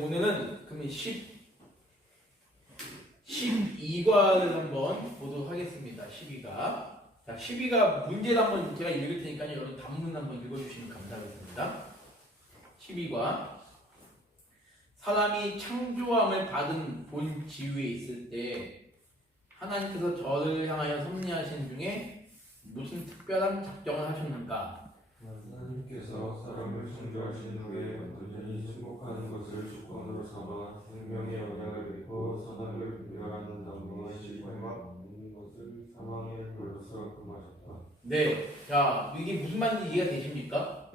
오늘은 그러면 12과를 한번 보도록 하겠습니다. 12과. 자, 12과 문제를 한번 제가 읽을 테니까요. 여러분 단문 한번 읽어주시면 감사하겠습니다. 12과. 사람이 창조함을 받은 본 지위에 있을 때 하나님께서 저를 향하여 섭리하신 중에 무슨 특별한 작정을 하셨는가? 하나님께서 사람을 창조하신 후에 완전히 침묵하는 것을 주권으로 삼아 생명의 영향을 베고 선악을 분별하는 나무의 실과와 먹는 것을 사망의 벌로서 금하셨다. 네, 자 이게 무슨 말인지 이해가 되십니까?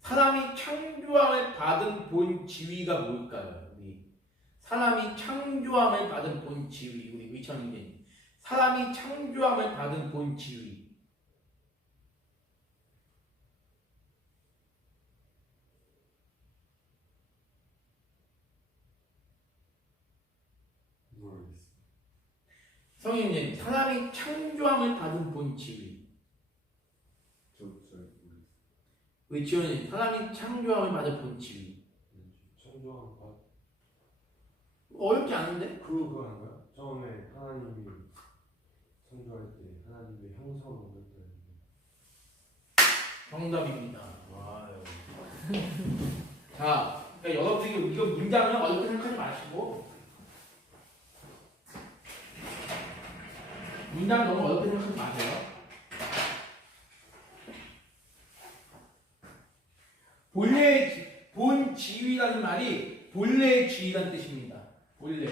사람이 창조함을 받은 본 지위가 뭘까요? 사람이 창조함을 받은 본 지위, 우리 의천인님. 사람이 창조함을 받은 본 지위. 모르겠습니다. 성인님, 사람이 창조함을 받은 본 지위. 잘 모르겠습니다. 의치원님, 사람이 창조함을 받은 본 지위. 창조한 것 어렵지 않은데? 그거 아닌가요? 처음에 하나님이 창조할 때 하나님의 형상을 만들었는데. 정답입니다. 와요. 자, 그러니까 여러분들이 이거 문장을 어렵게 생각하지 마시고 문장 너무 어렵게 생각하지 마세요. 본래의 본 지위라는 말이 본래의 지위라는 뜻입니다. 본래.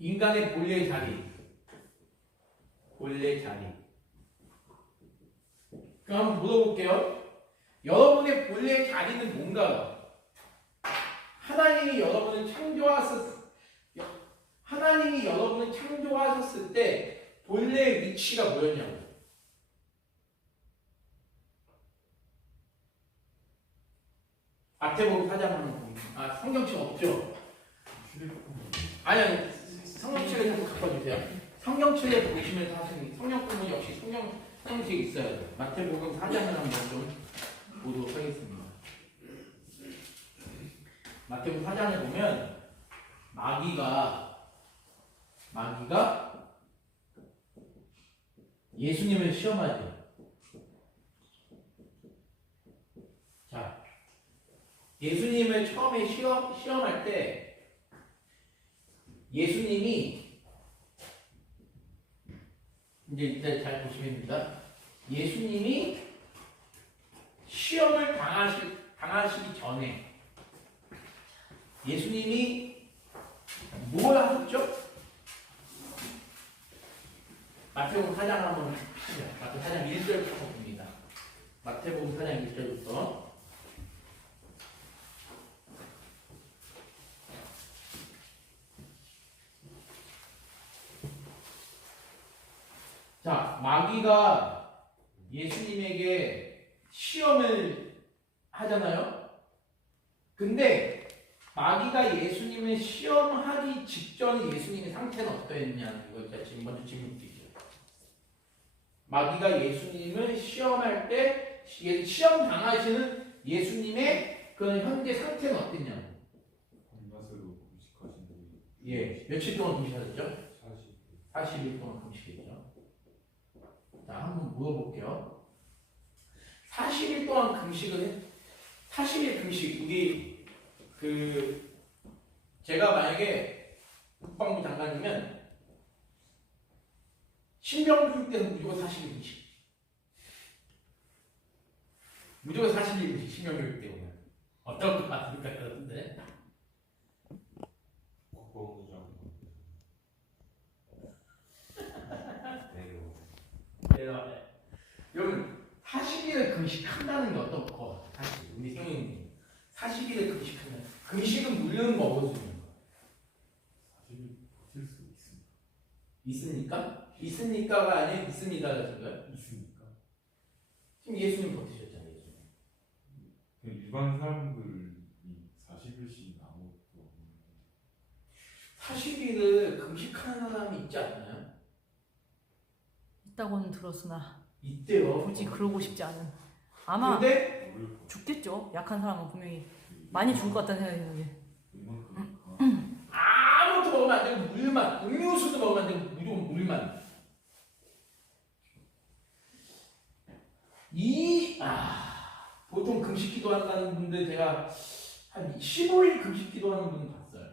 인간의 본래 자리. 본래 자리. 그럼 한번 물어볼게요. 여러분의 본래 자리는 뭔가요? 하나님이 여러분을 창조하셨을 때 본래의 위치가 뭐였냐고. 마태복음 4장 한번 봅니다. 성경책 없죠? 아니 성경책을 한번 갖고 와주세요. 성경책에 보시면서 하시는 성경 공부 역시 성경책에 있어야 돼요. 마태복음 4장을 한번 좀 보도록 하겠습니다. 마태복음 4장에 보면 마귀가 예수님을 시험하죠. 자, 예수님을 처음에 시험할 때 예수님이 이제 일단 잘 보시면 됩니다. 예수님이 시험을 당하시기 전에 예수님이 뭘 하셨죠? 마태복음 4장 한번 보시죠. 마태복음 4장 1절부터 봅니다. 마태복음 4장 1절부터 자, 마귀가 예수님에게 시험을 하잖아요. 근데 마귀가 예수님을 시험하기 직전에 예수님의 상태는 어떠했냐? 이거 지금 먼저 질문 드리죠. 마귀가 예수님을 시험할 때 시험 당하시는 예수님의 그 현재 상태는 어땠냐고. 밤낮으로 금식하신 분이. 예, 며칠 동안 금식하셨죠? 40일. 40일 동안 금식했죠. 자, 한번 물어볼게요. 40일 동안 금식을 40일 금식, 우리 제가 만약에 국방부 장관이면 신병교육 때는 무조건 40일 금식. 무조건 40일 금식, 신병교육 때문에. 어떤 것 같습니까, 여러분들? 국방부장. 여러분 40일을 금식한다는 게 어떤 거? 사실 우리 성인님 40일을 금식하면 금식은 물르는 거 어디서입니까? 40일 버틸 수 있습니다. 있습니까? 있습니까가 아니라 있습니다라는 거예요? 있습니까? 지금 예수님 버티셨잖아요. 예수님. 일반 사람들이 40일씩 아무것도 없는데. 40일을 금식하는 사람이 있지 않나요? 있다고는 들었으나 있대요. 굳이 그러고 싶지 않은. 아마 근데 죽겠죠. 있겠죠. 약한 사람은 분명히 많이 죽을 것 같다는 생각이 드는데. 아무것도 먹으면 안 되고 물만, 음료수도 먹으면 안 되고 무조건 물만. 보통 금식 기도한다는 분들 제가 한 15일 금식 기도하는 분 봤어요.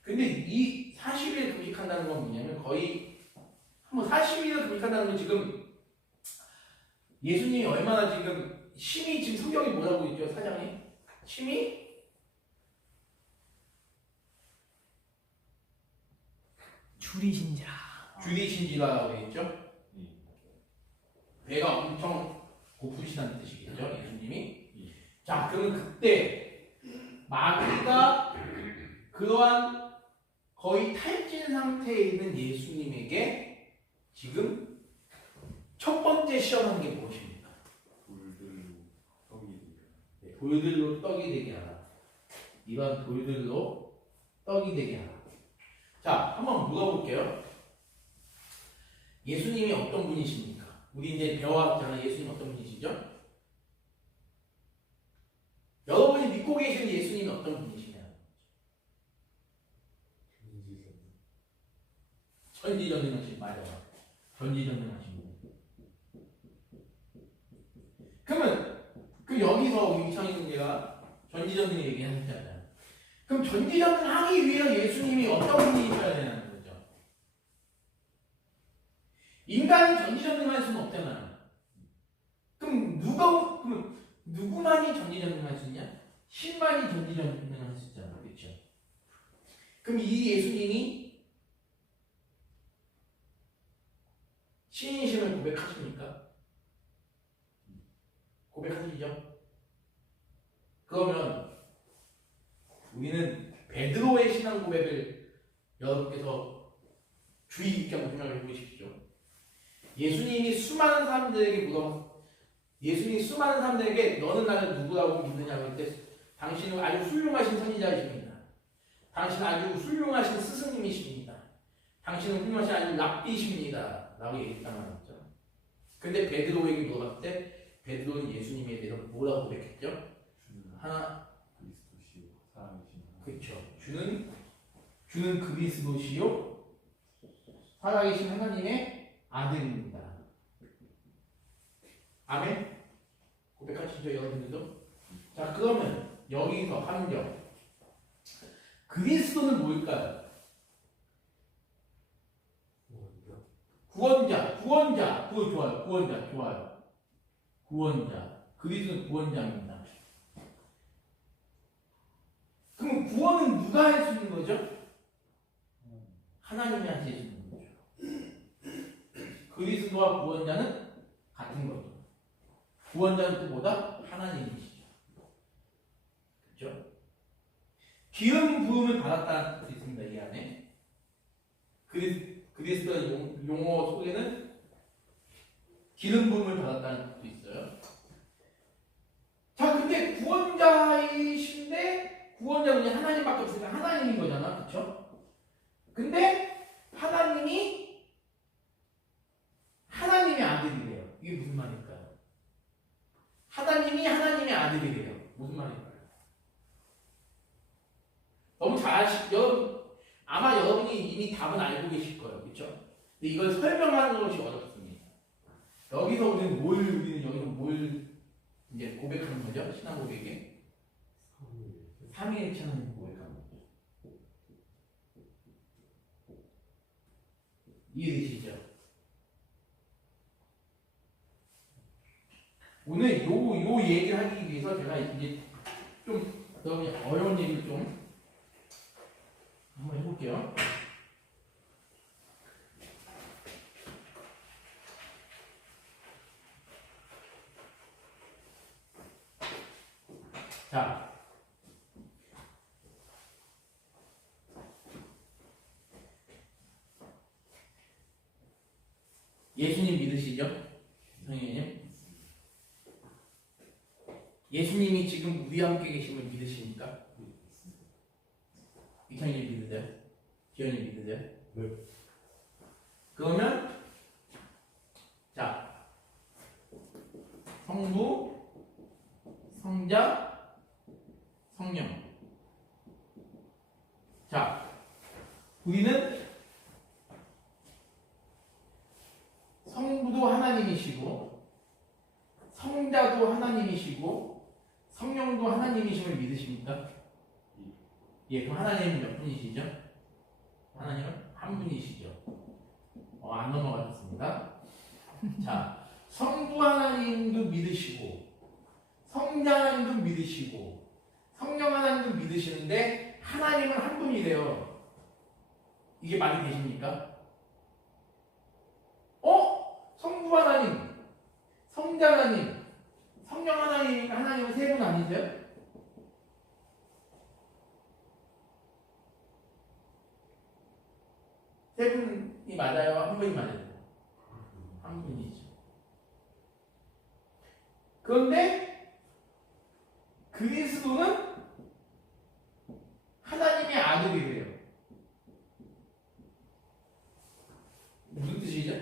근데 이 40일 금식한다는 건 뭐냐면 거의 한번 40일을 금식한다는 건 지금 예수님이 얼마나 지금 심히 지금 성경이 뭐라고 있죠? 사장이? 심히? 줄이신지라. 줄이신지라고 되어 있죠? 배가 엄청 고프시다는 뜻이겠죠? 예수님이? 자, 그러면 그때 마귀가 그러한 거의 탈진 상태에 있는 예수님에게 지금 첫 번째 시험하는 게 무엇입니까? 돌들로 떡이 되게 하라. 이런 돌들로 떡이 되게 하라. 자, 한번 물어볼게요. 예수님이 어떤 분이십니까? 우리 이제 배워왔잖아요. 예수님 어떤 분이시죠? 여러분이 믿고 계시는 예수님이 어떤 분이시냐? 전지전능하신, 맞아요. 전지전능하신 분. 그러면 그 여기서 우리 이창희님께가 전지전능 얘기하셨잖아요. 그럼 전지전능하기 위해 예수님이 어떤 분이셔야 되는 거죠? 인간이 전지전능할 수는 없잖아요. 그럼 누구만이 전지전능할 수 있냐? 신만이 전지전능할 수 있잖아요. 그렇죠? 그럼 이 예수님이 신이심을 고백하십니까? 고백하시죠? 그러면 우리는 베드로의 신앙 고백을 여러분께서 주의 깊게 한번 생각해 보십시오. 예수님이 수많은 사람들에게 너는 나를 누구라고 믿느냐고 할 때 당신은 아주 훌륭하신 선지자이십니다. 당신은 아주 훌륭하신 스승님이십니다. 당신은 훌륭하신 아주 랍비십니다. 라고 얘기했단 말이죠. 근데 베드로에게 물어봤을 때 베드로는 예수님에 대해서 뭐라고 고백했죠? 하나 그리스도시요 사랑이신 하나님. 그렇죠. 주는 그리스도시요 살아계신 하나님의 아들입니다. 아멘? 고백하시죠 여러분들도? 자, 그러면 여기서 함정 그리스도는 뭘까요? 구원자 그거 좋아요. 구원자 좋아요. 구원자 그리스도는 구원자입니다. 그럼 구원은 누가 할 수 있는 거죠? 하나님이 할 수 있는 거죠. 그리스도와 구원자는 같은 거죠. 구원자는 또 뭐다? 하나님이시죠. 그렇죠? 기름 부음을 받았다는 뜻이 있습니다. 이 안에 그리스도의 용어 속에는 기름 부음을 받았다는 뜻도 있어요. 자, 근데 구원자이신데 구원자는 하나님밖에 없으니까 하나님인 거잖아, 그렇죠? 근데 하나님이 하나님의 아들이래요. 이게 무슨 말일까요? 하나님이 하나님의 아들이래요. 무슨 말일까요? 너무 여러분 아마 여러분이 이미 답은 알고 계실 거예요, 그렇죠? 근데 이걸 설명하는 것이 어렵습니다. 우리는 여기서 뭘 이제 고백하는 거죠? 신앙 고백에 삼위일체 하나님 고백하는 거죠. 이해되시죠? 오늘 요 얘기를 하기 위해서 제가 이제 좀 여러분이 어려운 얘기를 좀 한번 해볼게요. 자, 예수님 믿으시죠? 성현님? 예수님이 지금 우리와 함께 계심을 믿으십니까? 이창님 믿으세요? 기현님 믿으세요? 네. 그러면 자, 성부, 성자, 성령. 자, 우리는 성부도 하나님이시고 성자도 하나님이시고 성령도 하나님이심을 믿으십니까? 예, 그럼 하나님은 몇 분이시죠? 하나님은 한 분이시죠. 안 넘어가셨습니다. 자, 성부 하나님도 믿으시고 성자 하나님도 믿으시고 성령 하나님도 믿으시는데 하나님은 한 분이래요. 이게 말이 되십니까? 성부 하나님, 성자 하나님, 성령 하나님이니까 하나님은 세 분 아니세요? 세 분이 맞아요? 한 분이 맞아요? 한 분이죠. 그런데 그리스도는 하나님의 아들이래요. 무슨 뜻이죠?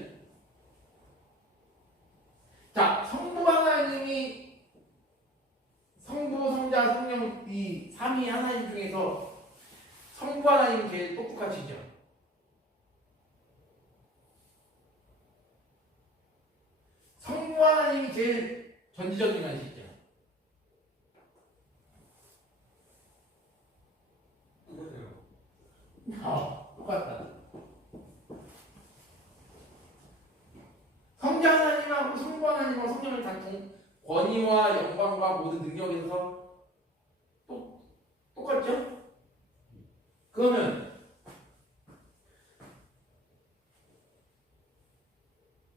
자, 성부 하나님이 성부, 성자, 성령 이 삼위 하나님 중에서 성부 하나님이 제일 똑똑하시죠? 성부 하나님이 제일 전지전능하시죠? 똑같다. 성자 하나님하고 성부 하나님하고 성령을 다 권위와 영광과 모든 능력에서 똑같죠? 그러면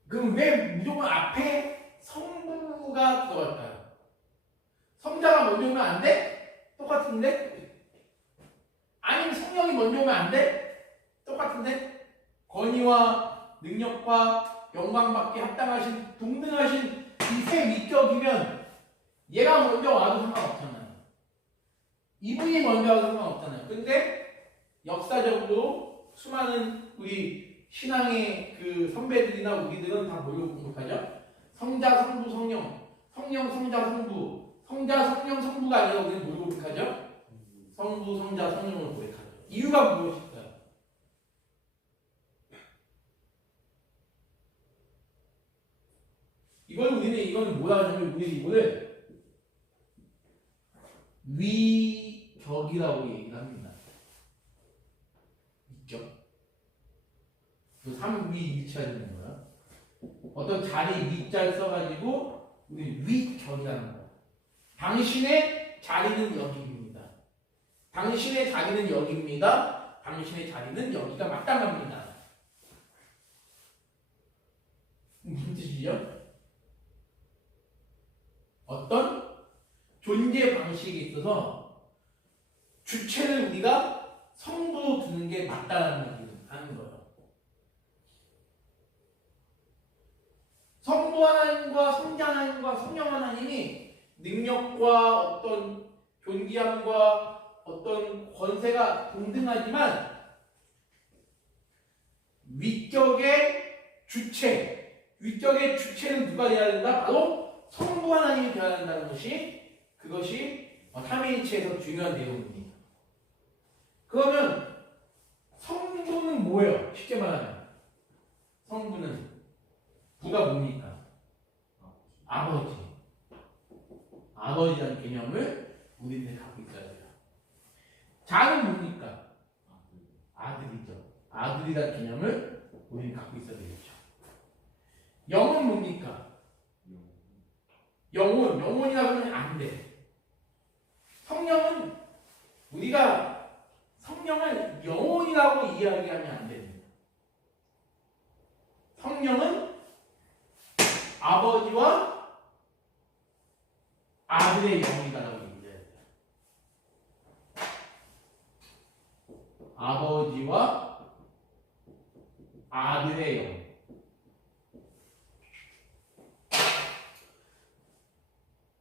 그럼 왜 무조건 앞에 성부가 들어갈까요? 성자가 먼저 오면 안 돼? 똑같은데? 아니면 성령이 먼저 오면 안 돼? 똑같은데? 권위와 능력과 영광받게 합당하신 동등하신 이 세 위격이면 얘가 먼저 와도 상관없잖아요. 이분이 먼저 와도 상관없잖아요. 근데 역사적으로 수많은 우리 신앙의 그 선배들이나 우리들은 다 뭘로 공격하죠? 성자, 성부, 성령, 성령, 성자, 성부, 성자, 성령, 성부가 아니라 우리는 뭘로 고백하죠? 성부, 성자, 성령을 고백하죠. 이유가 무엇일까요? 이거는 뭐라 하냐면 우리는 이거를 위격이라고 얘기를 합니다. 위격. 그 3위 위치가 되는 거야. 어떤 자리 위자를 써가지고 우리 위격이라는 거야. 당신의 자리는 여기입니다. 당신의 자리는 여기입니다. 당신의 자리는 여기가 마땅합니다. 무슨 뜻이죠? 어떤 존재 방식에 있어서 주체를 우리가 성부로 두는 게 맞다는 얘기를 하는 거예요. 성부 하나님과 성자 하나님과 성령 하나님이 능력과 어떤 존귀함과 어떤 권세가 동등하지만 위격의 주체는 누가 되어야 된다? 바로 성부 하나님이 되어야 된다는 그것이 삼위일체에서 중요한 내용입니다. 그러면 성부는 뭐예요? 쉽게 말하면 성부는 부가 뭡니까? 아버지라는 개념을 우리는 갖고 있어야 돼요. 자는 뭡니까? 아들이죠. 아들이라는 개념을 우리는 갖고 있어야 되겠죠. 영은 뭡니까? 영혼이라고 하면 안 돼. 성령은 우리가 성령을 영혼이라고 이야기하면 안 됩니다. 성령은 아버지와 아들의 영이다라고 얘기해야 돼요. 아버지와 아들의 영.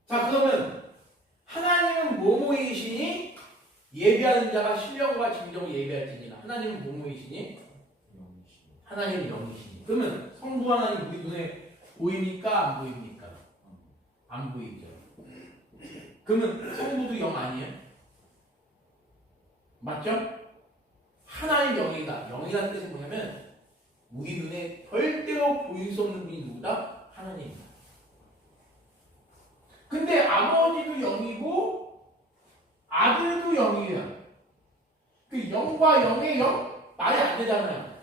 자, 그러면 하나님은 뭐뭐이시니? 예비하는 자가 신령과 진정을 예비할지니라. 하나님은 뭐뭐이시니? 하나님은 영이시니. 그러면 성부 하나님 우리 눈에 보입니까? 안 보입니까? 안 보이죠. 그러면 성부도 0 아니에요? 맞죠? 하나의 0이다. 0이라는 뜻은 뭐냐면 우리 눈에 절대로 보일 수 없는 분이 누구다? 하나님이다. 근데 아버지도 0이고 아들도 0이에요. 그 0과 0의 0? 말이 안 되잖아요.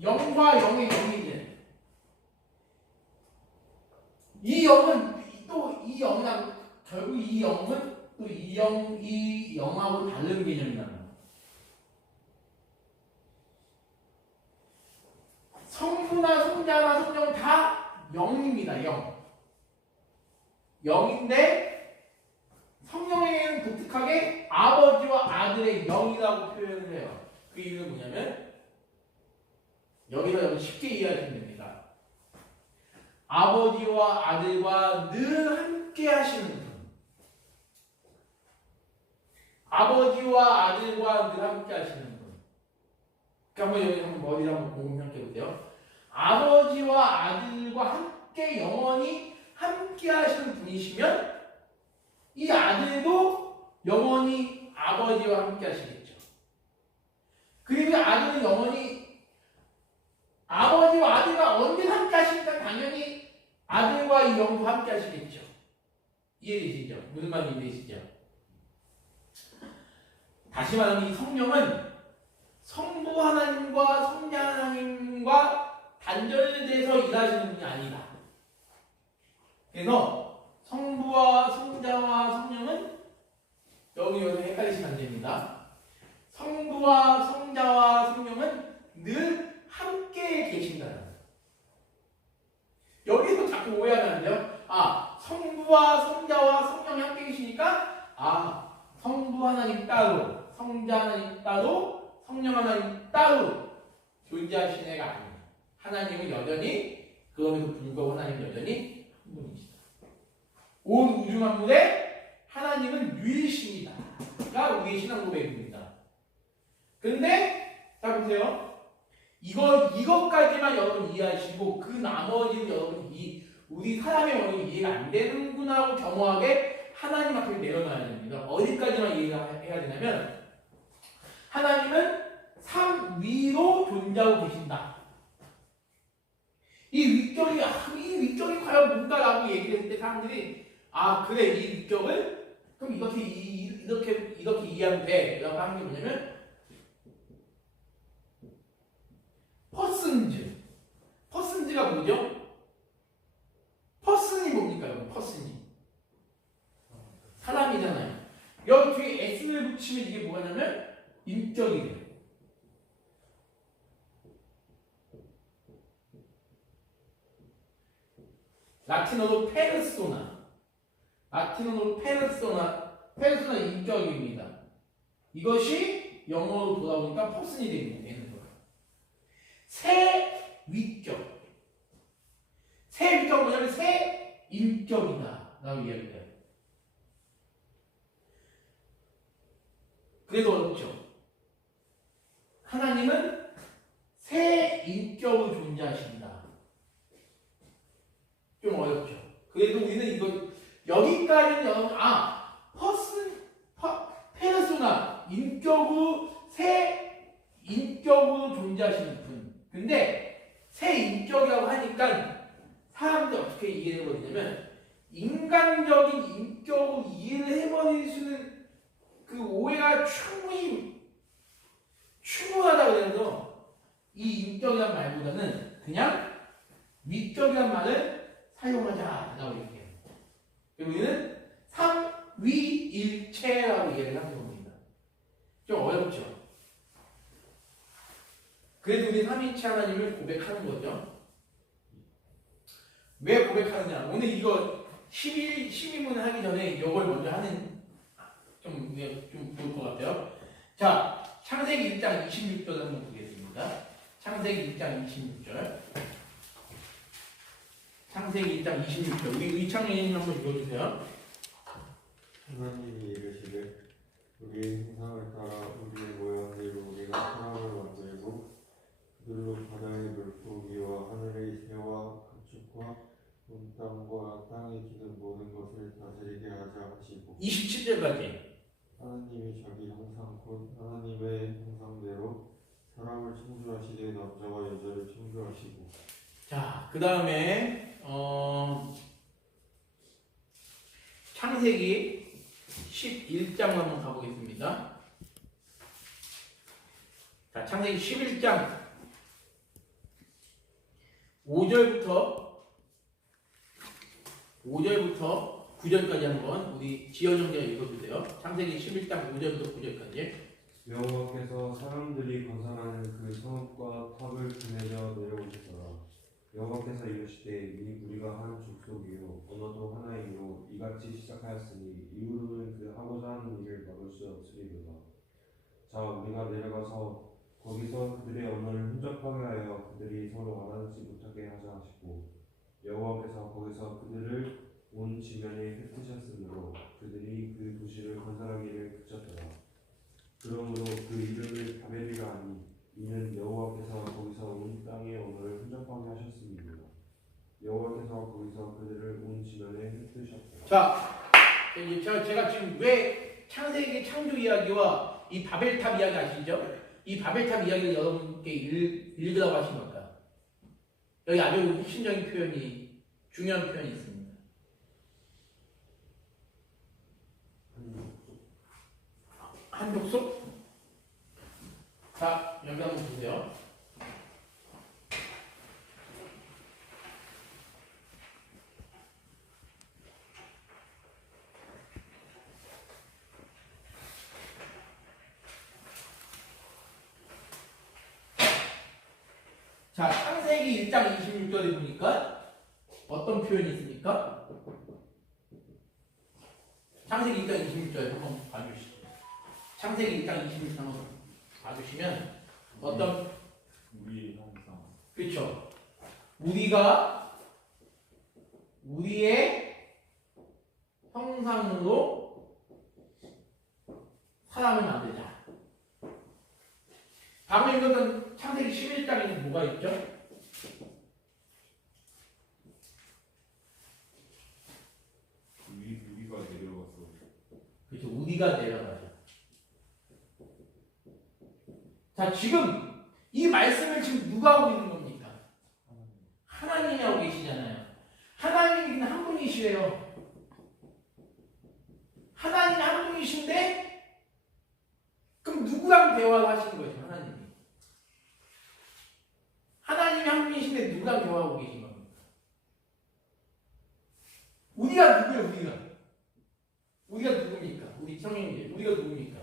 0과 0의 0이지. 이 0은 또 이 0이랑 결국 이 0은 또 이 0하고 다른 개념이란 말이야. 성부나 성자나 성령은 다 0입니다. 0. 0인데 성령에게는 독특하게 아버지와 아들의 0이라고 표현을 해요. 그 이유는 뭐냐면 여기서 여러분 쉽게 이해하시면 됩니다. 아버지와 아들과 늘 함께 하시는 분. 아버지와 아들과 늘 함께 하시는 분. 그러니까 한번 여기 한번 머리를 한번 공명해 보세요. 아버지와 아들과 함께 영원히 함께 하시는 분이시면 이 아들도 영원히 아버지와 함께 하시겠죠. 그리고 아들은 영원히 아버지와 아들과 언제 함께 하시니까 당연히 아들과 이 영도 함께 하시겠죠. 이해되시죠? 무슨 말인지 이해되시죠? 다시 말하면 이 성령은 성부 하나님과 성자 하나님과 단절돼서 일하시는 분이 아니다. 그래서 성부와 성자와 성령은 여기서 헷갈리시면 안 됩니다. 성부와 성자와 성령은 늘 함께 계신다는 거예요. 여기서 자꾸 오해하면 안 돼요. 아, 성부와 성자와 성령이 함께 계시니까 성부 하나님 따로, 성자 하나님 따로, 성령 하나님 따로 존재하시는 애가 아니에요. 하나님은 여전히 그럼에도 불구하고 하나님은 여전히 한 분이시다. 온 우주 만물에 하나님은 유일신이다가 우리의 신앙 고백입니다. 근데 자 보세요. 이것까지만 여러분 이해하시고 그 나머지는 여러분 우리 사람의 원리는 이해가 안 되는구나 하고 겸허하게 하나님 앞에 내려놔야 됩니다. 어디까지만 이해가 해야 되냐면 하나님은 상 위로 존재하고 계신다. 이 위격이 과연 뭔가라고 얘기했을 때 사람들이 그래 이 위격을 그럼 이렇게 이해하면 돼 라고 하는 게 뭐냐면 퍼슨즈가 뭐죠? 퍼슨이 뭡니까 여러분? 퍼슨이 사람이잖아요. 여기 뒤에 s를 붙이면 이게 뭐냐면 인격이 돼요. 라틴어로 페르소나 인격입니다. 이것이 영어로 돌아오니까 퍼슨이 되는 거예요. 새 위격 뭐냐면 새 인격이다 라고 이야기해요. 그래도 어렵죠. 하나님은 새 인격으로 존재하신다. 좀 어렵죠. 그래도 우리는 이거 여기까지는 여러분 페르소나 새 인격으로 존재하시는 분. 근데 새 인격이라고 하니까 사람들이 어떻게 이해를 해버리냐면 인간적인 인격으로 이해를 해버릴 수는 그 오해가 충분하다고 해서 이 인격이란 말보다는 그냥 위격이란 말을 사용하자라고 얘기해요. 그리고 우리는 삼위일체라고 이해를 하는 겁니다. 좀 어렵죠? 그래도 우리 삼위일체 하나님을 고백하는 거죠. 왜 고백하느냐? 오늘 이거 12문을 하기 전에 이걸 먼저 하는 좀 좋을 것 같아요. 자, 창세기 1장 26절 한번 보겠습니다. 창세기 1장 26절. 창세기 1장 26절. 우리 의창님 한번 읽어주세요. 하나님이 이르시되 우리의 형상을 따라 우리의 모양대로 우리가 사람을 만들고 그들로 바다의 물고기와 하늘의 새와 가축과 온 땅과 땅에 기는 모든 것을 다스리게 하자 하시고 27절까지. 하나님이 자기 형상 곧 하나님의 형상대로 사람을 창조하시되 남자와 여자를 창조하시고 자, 그 다음에 창세기 11장으로 한번 가보겠습니다. 자, 창세기 11장 5절부터 9절까지 한번 우리 지연 형제가 읽어주세요. 창세기 11장 5절부터 9절까지. 여호와께서 사람들이 건설하는 그 성읍과 탑을 지내려 내려오시더라. 여호와께서 이르시되 우리가 한 족속이요 언어도 하나이요 이같이 시작하였으니 이후로는 그 하고자 하는 일을 막을 수 없으리로다. 자 우리가 내려가서 거기서 그들의 언어를 hun접하게 하여 그들이 서로 알아듣지 못하게 하자 하시고 여호와께서 거기서 그들을 온 지면에 흩으셨으므로 그들이 그 도시를 건설하기를 그쳤더라. 그러므로 그 이름을 바벨이라 하니 이는 여호와께서 거기서 온 땅의 언어를 hun접하게 하셨음이니라. 여호와께서 거기서 그들을 온 지면에 흩으셨더라. 자, 이제 제가 지금 왜 창세기 창조 이야기와 이 바벨탑 이야기 아시죠? 이 바벨탑 이야기를 여러분께 읽으라고 하신 걸까요? 여기 아주 핵심적인 표현이 중요한 표현이 있습니다. 한 족속? 자, 여기 한번 보세요. 자, 창세기 1장 26절에 보니까 어떤 표현이 있습니까? 창세기 1장 26절 한번 봐주시죠. 창세기 1장 26절 한번 봐주시면 어떤 우리의 형상 그렇죠. 우리가 우리의 형상으로 사람을 만들자. 방금 읽었던 창세기 11장에는 뭐가 있죠? 우리가 내려가서 그렇죠. 우리가 내려가자. 자, 지금 이 말씀을 지금 누가 하고 있는 겁니까? 하나님이 하고 계시잖아요. 하나님이 한 분이시래요. 하나님이 한 분이신데 그럼 누구랑 대화를 하시는 거죠? 하나님이. 하나님이 한 분이신데 누구랑 대화하고 계신 겁니까? 우리가 누구예요? 우리가 누굽니까? 우리 성령님 우리가 누굽니까?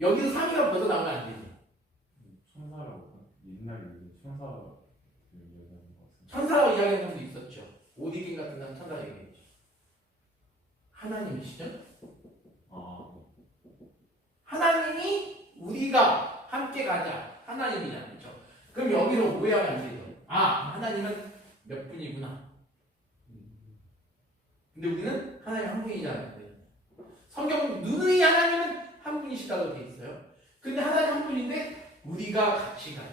여기서 3위가 벗어나면 안 되죠. 천사라고 옛날에 천사 얘기하는 것 같은데 천사라고 이야기하는 분도 있었죠. 오디긴 같은 사람 천사 얘기했죠. 하나님이시죠? 하나님이 우리가 함께 가자. 하나님이냐, 그렇죠? 그럼 여기서 오해하면 안 되죠. 아, 하나님은 몇 분이구나. 근데 우리는 하나님 한 분이잖아요. 성경 누누이 하나님은 한 분이시다고 돼 있어요. 근데 하나님 한 분인데 우리가 같이 가자.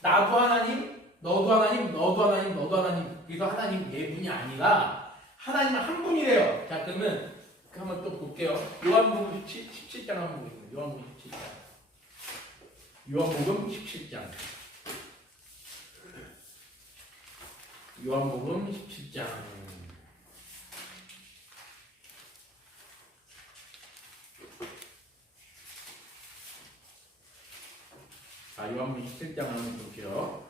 나도 하나님, 너도 하나님, 너도 하나님, 너도 하나님. 그래서 하나님 네 분이 아니라 하나님은 한 분이래요. 자, 그러면 한번 또 볼게요. 요한복음 17장 한번 보겠습니다. 요한복음 17장. 요한복음 17장. 자, 요한복음 17장 한번 볼게요.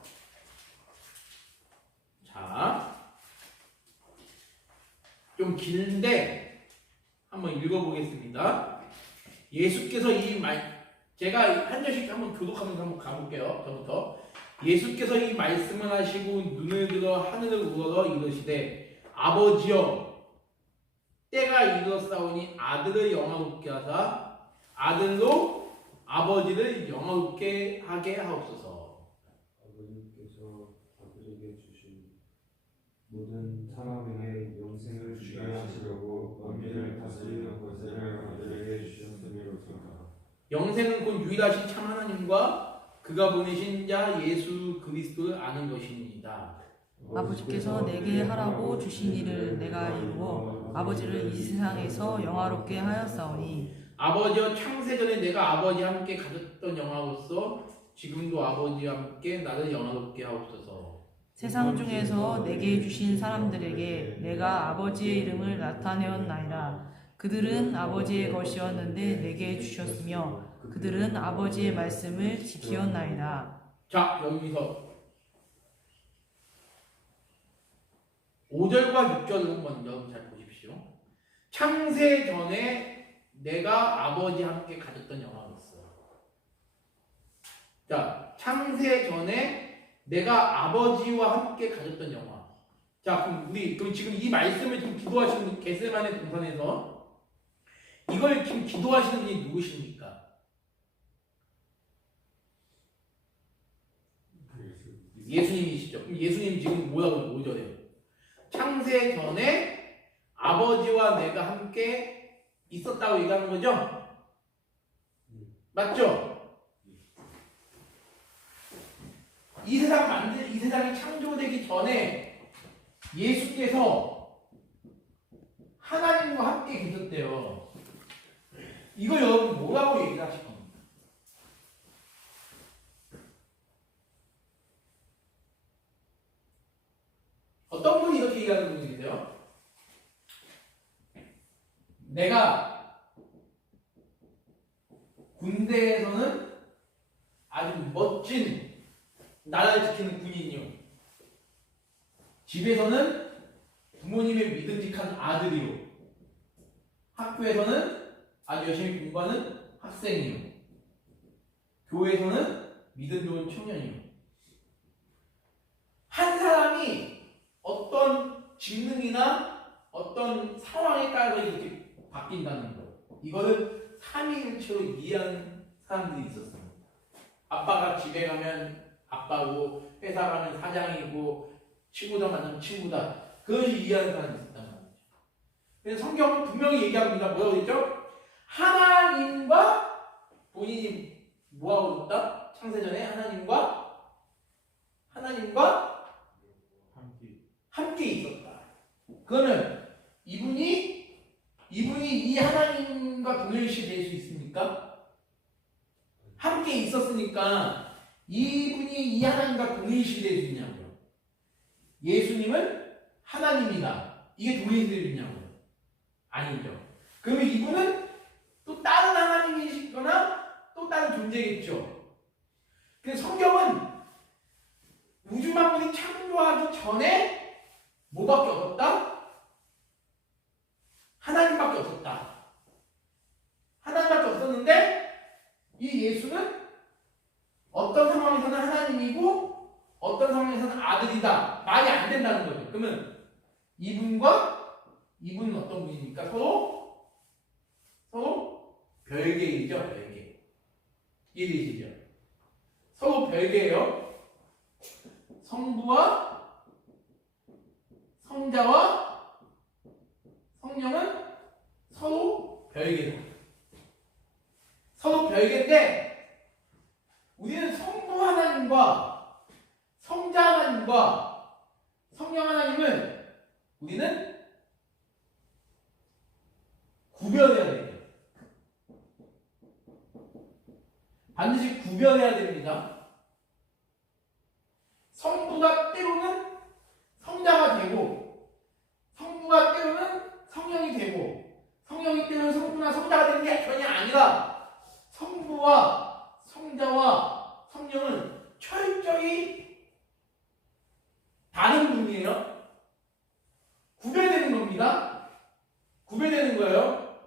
자, 좀 긴데 한번 읽어보겠습니다. 예수께서 이 말, 제가 한 절씩 한번 교독하면서 한번 가볼게요. 저부터. 예수께서 이 말씀을 하시고 눈을 들어 하늘을 우러러 이르시되 아버지여 때가 이르렀사오니 아들을 영화롭게 하사 아들로 아버지를 영화롭게 하게 하옵소서. 아버지께서 아들에게 주신 모든 사람에게 영생을 주게 하시려고 만민을 다스리는 권세를 아들에게 주셨음이로소이다. 영생은 곧 유일하신 참 하나님과 그가 보내신 자 예수 그리스도를 아는 것입니다. 아버지께서 내게 하라고 주신 일을 내가 이루어 아버지를 이 세상에서 영화롭게 하였사오니 아버지와 창세전에 내가 아버지와 함께 가졌던 영화로서 지금도 아버지와 함께 나를 영화롭게 하옵소서. 세상 중에서 내게 주신 사람들에게 내가 아버지의 이름을 나타내었나이다. 그들은 아버지의 것이었는데 내게 주셨으며 그들은 아버지의 말씀을 지키었나이다. 자, 여기서 5절과 6절을 한번 여러분 잘 보십시오. 창세 전에 내가 아버지와 함께 가졌던 영화로서. 자, 창세 전에 내가 아버지와 함께 가졌던 영화. 자, 그럼 지금 이 말씀을 지금 기도하시는 겟세마네 동산에서 이걸 지금 기도하시는 분이 누구십니까? 예수님이시죠. 그럼 예수님 지금 뭐라고 5절에요? 창세 전에 아버지와 내가 함께 있었다고 얘기하는 거죠? 맞죠? 이 세상이 창조되기 전에 예수께서 하나님과 함께 계셨대요. 이거 여러분 뭐라고 얘기를 하실 겁니까? 어떤 분이 이렇게 얘기하는 분이 계세요? 내가 군대에서는 아주 멋진 나라를 지키는 군인이요. 집에서는 부모님의 믿음직한 아들이요. 학교에서는 아주 열심히 공부하는 학생이요. 교회에서는 믿음 좋은 청년이요. 한 사람이 어떤 직능이나 어떤 상황에 따라서 이렇게 바뀐다는 거. 이거를 삼위일체로 이해하는 사람들이 있었습니다. 아빠가 집에 가면 아빠고 회사 가면 사장이고 친구다 만나면 친구다. 그걸 이해하는 사람이 있었단 말이죠. 그래서 성경은 분명히 얘기합니다. 뭐라고 했죠? 하나님과 본인이 뭐하고 있다? 창세전에 하나님과 함께 있었다. 그러면 이분이 이 하나님과 동일시 될 수 있습니까? 함께 있었으니까 이분이 이 하나님과 동일시 될 수 있냐고요. 예수님은 하나님이다. 이게 동일시 될 수 있냐고요. 아니죠. 그러면 이분은 또 다른 하나님이시거나 또 다른 존재겠죠. 그래서 성경은 우주 만물이 창조하기 전에 뭐밖에 없었다? 하나님밖에 없었다. 하나님밖에 없었는데 이 예수는 어떤 상황에서는 하나님이고 어떤 상황에서는 아들이다. 말이 안 된다는 거죠. 그러면 이분은 어떤 분입니까? 서로 별개이죠. 별개. 이해되시죠? 서로 별개예요. 성부와 성자와 성령은 서로 별개다. 서로 별개인데 우리는 성부 하나님과 성자 하나님과 성령 하나님을 우리는 구별해야 돼요. 반드시 구별해야 됩니다. 성부가 때로는 성자가 되고 성부가 때로는 성령이 되고 성령이 때로는 성부나 성자가 되는 게 전혀 아니라 성부와 성자와 성령은 철저히 다른 분이에요. 구별되는 겁니다. 구별되는 거예요.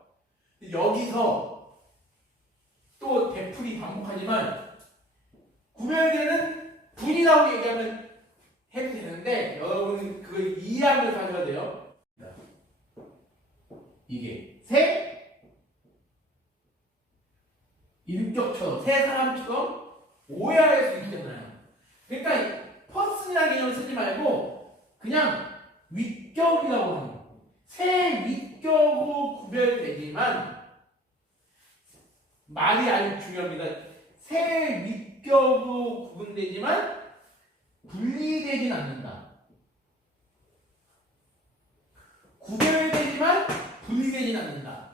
여기서 또 되풀이 반복하지만 구별되는 분이라고 얘기하면 해도 되는데 여러분은 그걸 이해하면서 하셔야 돼요. 이게 새 인격처럼 새 사람처럼 오해할 수 있잖아요. 그러니까 퍼슨이라는 개념을 쓰지 말고 그냥 윗격이라고 하는 거예요. 새 윗격으로 구별되지만 말이 아주 중요합니다. 새 위격으로 구분되지만 분리되진 않는다. 구별되지만 분리되진 않는다.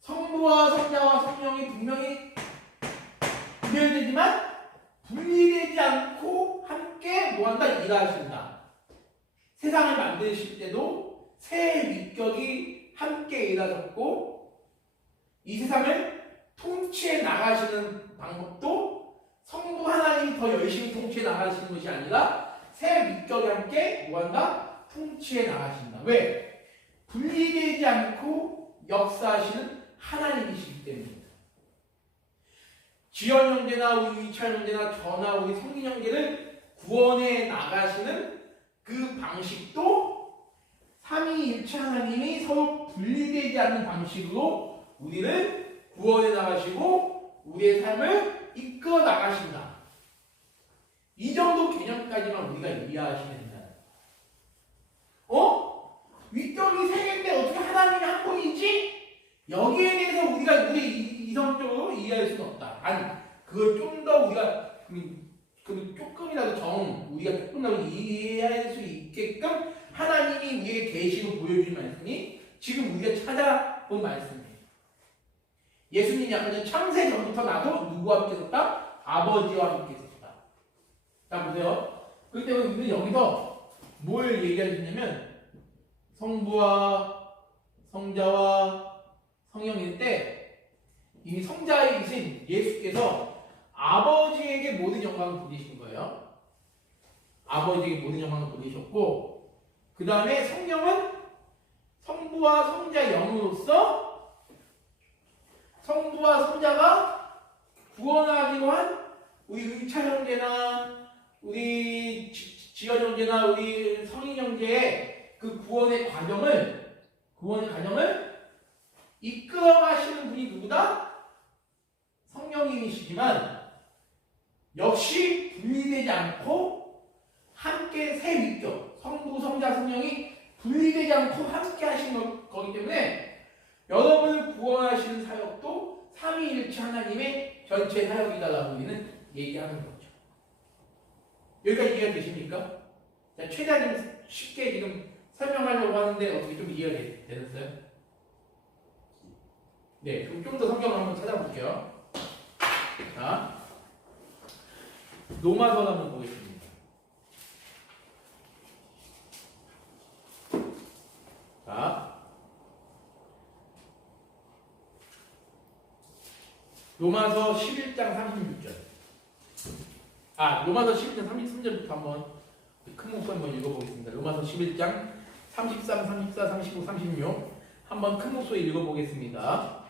성부와 성자와 성령이 분명히 구별되지만 분리되지 않고 함께 뭐한다? 일하신다. 세상을 만드실 때도 세 위격이 함께 일하셨고 이 세상을 통치해 나가시는 방법도 성부 하나님이 더 열심히 통치해 나가시는 것이 아니라 세 위격이 함께 뭐한다? 통치해 나가신다. 왜? 분리되지 않고 역사하시는 하나님이시기 때문입니다. 지연 형제나 우리 위철 형제나 저나 우리 성민 형제를 구원해 나가시는 그 방식도 삼위일체 하나님이 서로 분리되지 않는 방식으로 우리를 구원해 나가시고 우리의 삶을 이끌어 나가신다. 이 정도 개념까지만 우리가 이해하시면 된다. 윗격이 세 개인데 어떻게 하나님이 한 분이지? 여기에 대해서 우리가 이성적으로 이해할 수는 없다. 아니, 그걸 좀 더 우리가 조금이라도 우리가 조금 더 이해할 수 있게끔 하나님이 우리에게 계시로 보여주신 말씀이 지금 우리가 찾아본 말씀이에요. 예수님이 아까 전 창세 전부터 나도 누구와 함께 있었다? 아버지와 함께 있었다. 자, 보세요. 그렇기 때문에 우리는 여기서 뭘 얘기해 주냐면 성부와 성자와 성령일 때 이미 성자이신 예수께서 아버지에게 모든 영광을 돌리신 거예요. 아버지에게 모든 영광을 돌리셨고 그 다음에 성령은 성부와 성자 영으로서 성부와 성자가 구원하기로 한 우리 의차 형제나 우리 지연 형제나 우리 성인 형제의 그 구원의 과정을 이끌어가시는 분이 누구다? 성령님이시지만 역시 분리되지 않고 함께 세 위격 성부, 성자, 성령이 분리되지 않고 함께 하신 거기 때문에 여러분을 구원하시는 사역도 삼위일체 하나님의 전체 사역이다라고 우리는 얘기하는 거죠. 여기까지 이해가 되십니까? 자, 최대한 쉽게 지금 설명하려고 하는데 어떻게 좀 이해가 되셨어요? 네, 그럼 좀 더 성경을 한번 찾아볼게요. 자, 로마서 한번 보겠습니다. 자, 로마서 11장 36절. 로마서 11장 33절부터 한번 큰 목소 한번 읽어보겠습니다. 로마서 11장 33, 34, 35, 36 한번 큰 목소리 읽어보겠습니다.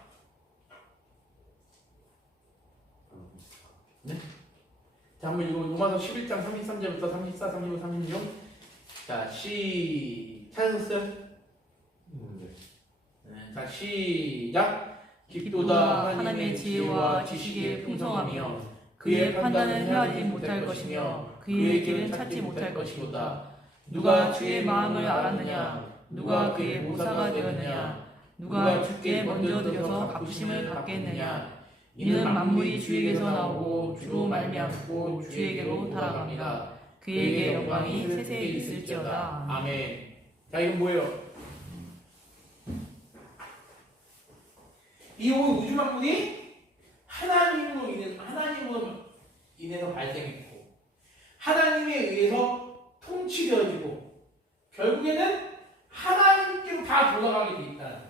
네? 자, 한번 읽어. 로마서 11장 33절부터 34, 35, 36. 자, 찾으셨어요? 네. 자, 시작. 깊도다 하나님의 지혜와 지식의 풍성하며 그의 판단은 헤아리지 못할 것이며 그의 길은 찾지 못할 것이로다. 누가 주의 마음을 알았느냐? 누가 그의 모사가 되었느냐? 누가 주께 먼저 드려서 갚으심을 받겠느냐? 이는 만물이 주에게서 나오고 주로 말미암고 주에게로 달아갑니다. 그에게 영광이 세세히 있을지어다. 아멘. 자, 이건 뭐예요? 이 우주 만물이 하나님으로 인해서 발생했고 하나님에 의해서 통치되어지고 결국에는 하나님께로 다 돌아가게 돼 있다는 거예요.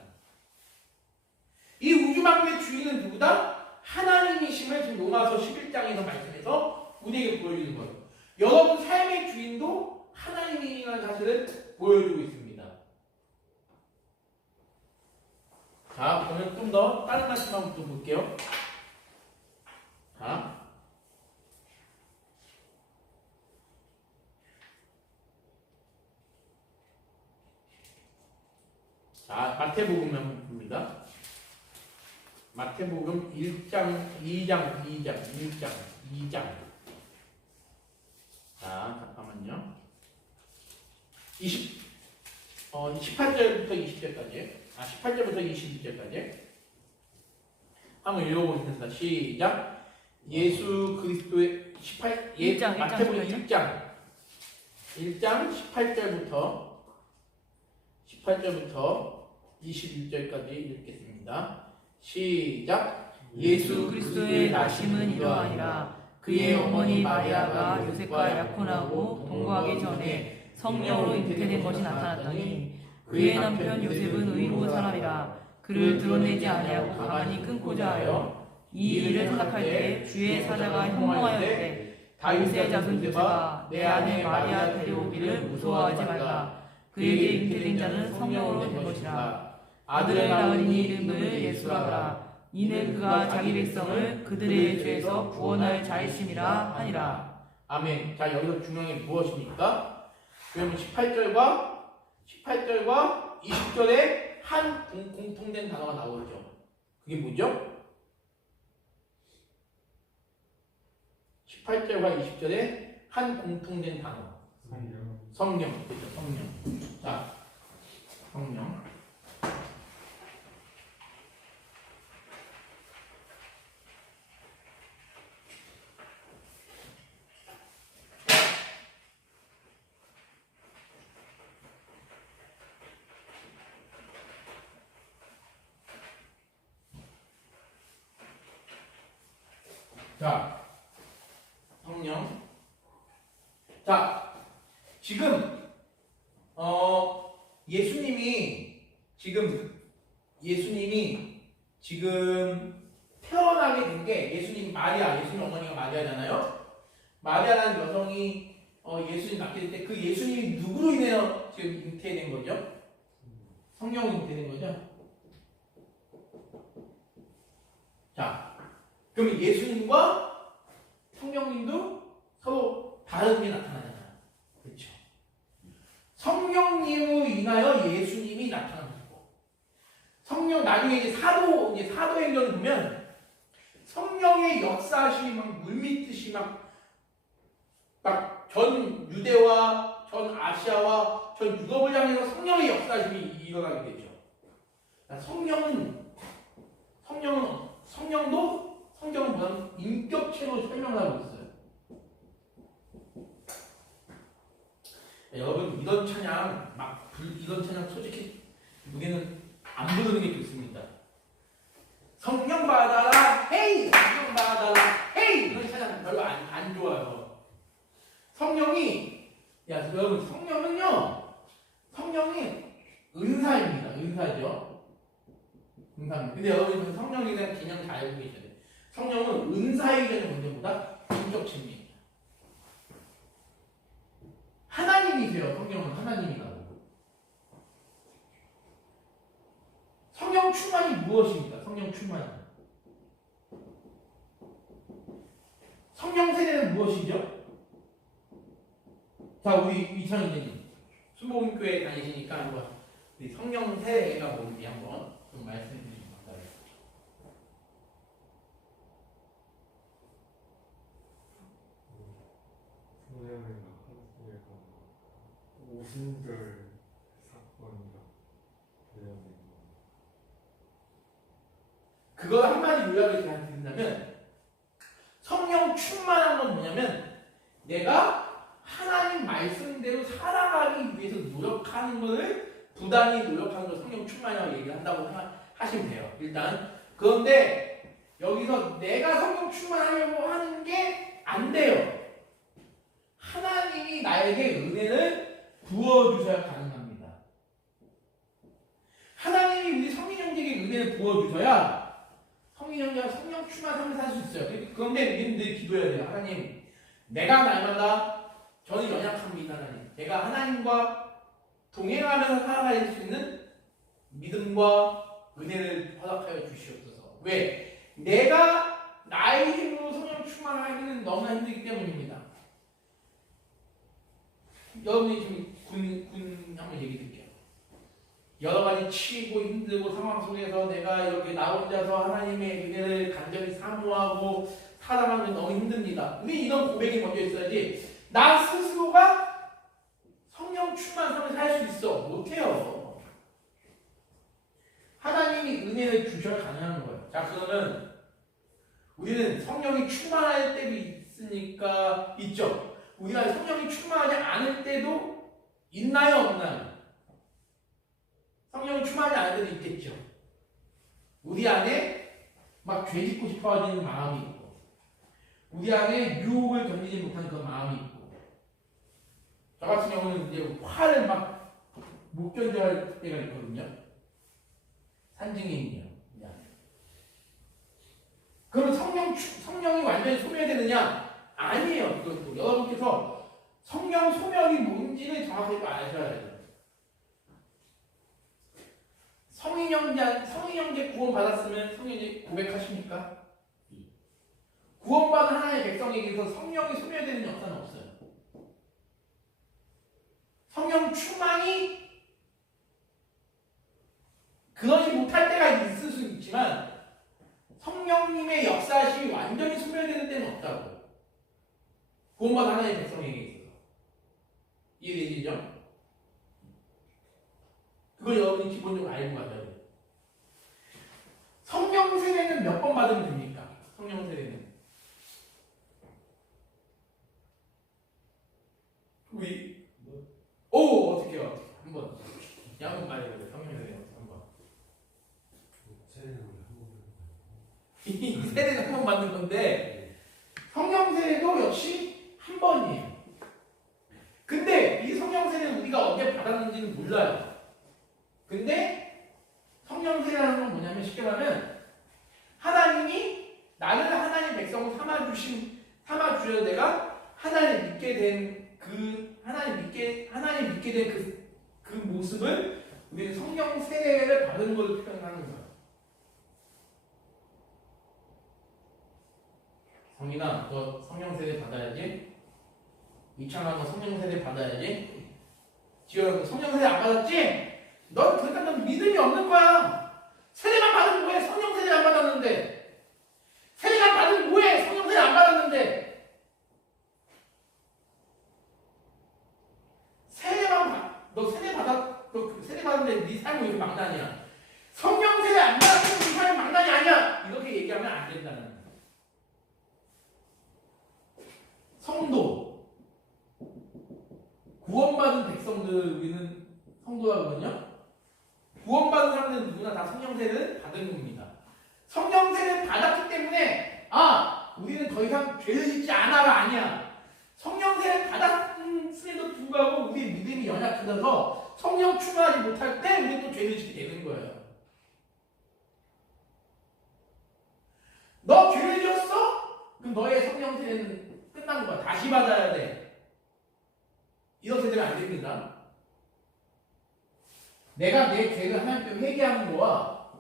이 우주 만물의 주인은 누구다? 하나님이심을 지금 로마서 11장에서 말씀해서 우리에게 보여주는 거예요. 여러분 삶의 주인도 하나님이라는 사실을 보여주고 있습니다. 자, 그러면 좀 더 다른 말씀 한번 좀 볼게요. 자, 마태복음 한번 봅니다. 마태복음 2장. 자, 잠깐만요. 18절부터 20절까지. 18절부터 22절까지. 한번 읽어보겠습니다. 시작. 예수 그리스도의 1장, 마태복음 1장 1장 18절부터 21절까지 읽겠습니다. 시작. 예수 그리스도의 나심은 이러하니라. 그의 어머니 마리아가 요셉과 약혼하고 동거하기 전에 성령으로 잉태된 것이 나타났더니 그의 남편 요셉은 의로운 사람이라. 그를 드러내지 아니하고 가만히 끊고자 하여 이 일을 생각할 때 주의 사자가 현몽하였되 다윗의 자손 요셉아 내 아내 마리아 데려오기를 무서워하지 말라. 그에게 잉태된 자는 성령으로 된 것이라. 아들을 낳으니 이름을 예수라 하라. 이는 그가 자기 백성을 그들의 죄에서 구원할 자이심이라 하니라. 아멘. 자, 여기서 중요한 게 무엇입니까? 그러면 18절과 20절에 한 공통된 단어가 나오죠. 그게 뭐죠? 18절과 20절에 한 공통된 단어. 성령. 그렇죠, 성령. 자, 성령. 자, 성령. 자, 지금 예수님이 태어나게 된 게 예수님 어머니가 마리아잖아요. 마리아라는 여성이 예수님 낳게 될 때 그 예수님이 누구로 인해서 지금 잉태된 거죠? 성령으로 잉태된 거죠. 자, 그럼 예수님과 성령님도 서로 다른 게 나타나잖아요. 그렇죠? 성령님으로 인하여 예수님이 나타나는 거고, 성령 나중에 이제 사도행전을 보면 성령의 역사하심이 막 물밀듯이 막 전 유대와 전 아시아와 전 유럽을 향해서 성령의 역사하심이 일어나게 되죠. 성경은 뭐냐면 인격체로 설명을 하고 있어요. 여러분 이런 찬양 솔직히 우리는 안 부르는 게 좋습니다. 성령 받아라 헤이 성령 받아라 헤이 이런 찬양 별로 안 좋아요. 여러분 성령이 은사입니다. 은사죠. 은사입니다. 근데 여러분 성령에 대한 개념 다 알고 계셔야 돼요. 성령은 은사이기 전에 문제보다 인격체입니다. 하나님이세요. 성령은 하나님이라고. 성령 충만이 무엇입니까? 성령 충만이. 성령 세례는 무엇이죠? 자, 우리 이창희님 순복음교회 다니시니까 한번 우리 성령 세례가 뭔지 한번 좀 말씀해 주시기 바랍니다. 오순절 사건이라 되어진 그걸 한마디 요약을 제가 드린다면 성령 충만한 건 뭐냐면 내가 하나님 말씀대로 살아가기 위해서 노력하는 것을 부단히 노력하는 걸 성령 충만이라고 얘기를 한다고 하시면 돼요. 일단 그런데 여기서 내가 성령 충만하려고 하는 게 안 돼요. 하나님이 나에게 은혜를 부어주셔야 가능합니다. 하나님이 우리 성인 형제에게 은혜를 부어주셔야 성인 형제가 성령 충만한 삶을 살 수 있어요. 그런데 우리는 늘 기도해야 돼요. 하나님, 내가 날마다 저는 연약합니다. 하나님. 내가 하나님과 동행하면서 살아갈 수 있는 믿음과 은혜를 허락하여 주시옵소서. 왜? 내가 나의 힘으로 성령 충만하기는 너무나 힘들기 때문입니다. 여러분이 지금 군 한번 얘기 드릴게요. 여러 가지 치이고 힘들고 상황 속에서 내가 여기 나 혼자서 하나님의 은혜를 간절히 사모하고 살아가는 게 너무 힘듭니다. 우리 이런 고백이 먼저 있어야지. 나 스스로가 성령 충만한 삶을 살 수 있어. 못해요. 하나님이 은혜를 주셔야 가능한 거예요. 자, 그러면 우리는 성령이 충만할 때도 있으니까 있죠. 우리가 성령이 충만하지 않을 때도 있나요, 없나요? 성령이 충만하지 않을 때도 있겠죠. 우리 안에 막 죄짓고 싶어하는 마음이 있고, 우리 안에 유혹을 견디지 못하는 그런 마음이 있고, 저 같은 경우는 이제 화를 막 못 견뎌할 때가 있거든요. 산증인이요. 그럼 성령이 완전히 소멸되느냐? 아니에요. 그것도 여러분께서 성령 소멸이 뭔지를 정확하게 아셔야 돼요. 성인 형제 구원 받았으면 성인이 고백하십니까? 구원받은 하나님의 백성에게서 성령이 소멸되는 역사는 없어요. 성령 충만이 그러지 못할 때가 있을 수 있지만 성령님의 역사심이 완전히 소멸되는 때는 없다고. 구원받은 하나님의 백성에게 있어서. 이해되시죠? 그걸 여러분이 기본적으로 알고 가셔야 돼요. 성령 세례는 몇 번 받으면 됩니까? 성령 세례는. 어떻게 해요? 한번 양은 말해보세요. 성령 세례 한번. 이 세례는 한 번 받는 건데 성령 세례도 역시 한 번이에요. 근데 이 성령 세례는 우리가 언제 받았는지는 몰라요. 근데 성령 세례라는 건 뭐냐면 쉽게 말하면 하나님이 나를 하나님의 백성 삼아주셔서 내가 하나님 믿게 된 하나님 믿게 된 그 모습을 우리는 성령 세례를 받은 걸 표현하는 거예요. 성인아, 너 성령 세례 받아야지. 이창아, 너 성령 세례 받아야지. 지효야, 너 성령 세례 안 받았지? 그러니까 넌 믿음이 없는 거야. 세례만 받은 뭐해? 성령 세례 안 받았는데. 세례만 받은 뭐해? 성령 세례 안 받았는데. 너 세례 받았는데 네 삶이 왜 망나니야? 성령 세례 안 받았으면 네 삶이 망나니 아니야. 이렇게 얘기하면 안 된다는 거야. 성도, 구원받은 백성들 우리는 성도라거든요. 구원받은 사람들은 누구나 다 성령세를 받은 겁니다. 성령세를 받았기 때문에 우리는 더 이상 죄를 짓지 않아가 아니야. 성령세를 받았음에도 불구하고 우리의 믿음이 연약해져서 성령 충만하지 못할 때 우리는 또 죄를 짓게 되는 거예요. 너 죄를 지었어? 그럼 너의 성령세는 끝난 거야. 다시 받아야 돼. 이렇게 되면 안 됩니다. 내가 내 죄를 하나님께 회개하는 거와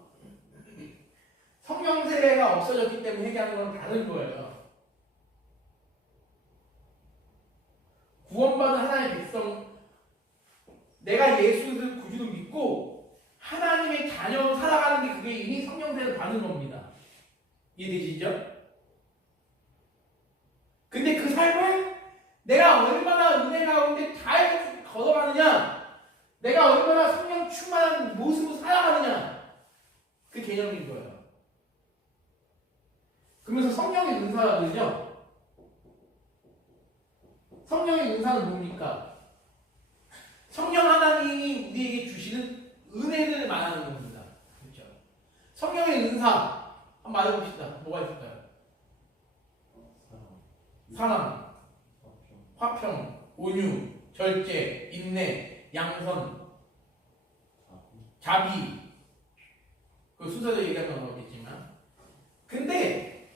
성령 세례가 없어졌기 때문에 회개하는 건 다른 거예요. 구원받은 하나님의 백성, 내가 예수를 구주로 믿고 하나님의 자녀로 살아가는 게 그게 이미 성령 세례를 받는 겁니다. 이해되시죠? 근데 그 삶을 내가 얼마나 은혜 가운데 잘 걸어가느냐, 내가 얼마나 성령 충만한 모습으로 살아가느냐, 그 개념인 거예요. 그러면서 성령의 은사가 그러죠? 성령의 은사는 뭡니까? 성령 하나님이 우리에게 주시는 은혜를 말하는 겁니다. 그렇죠? 성령의 은사 한번 말해봅시다. 뭐가 있을까요? 사랑, 화평, 온유, 절제, 인내, 양선, 자비. 그 순서대로 얘기하면 거겠지만, 근데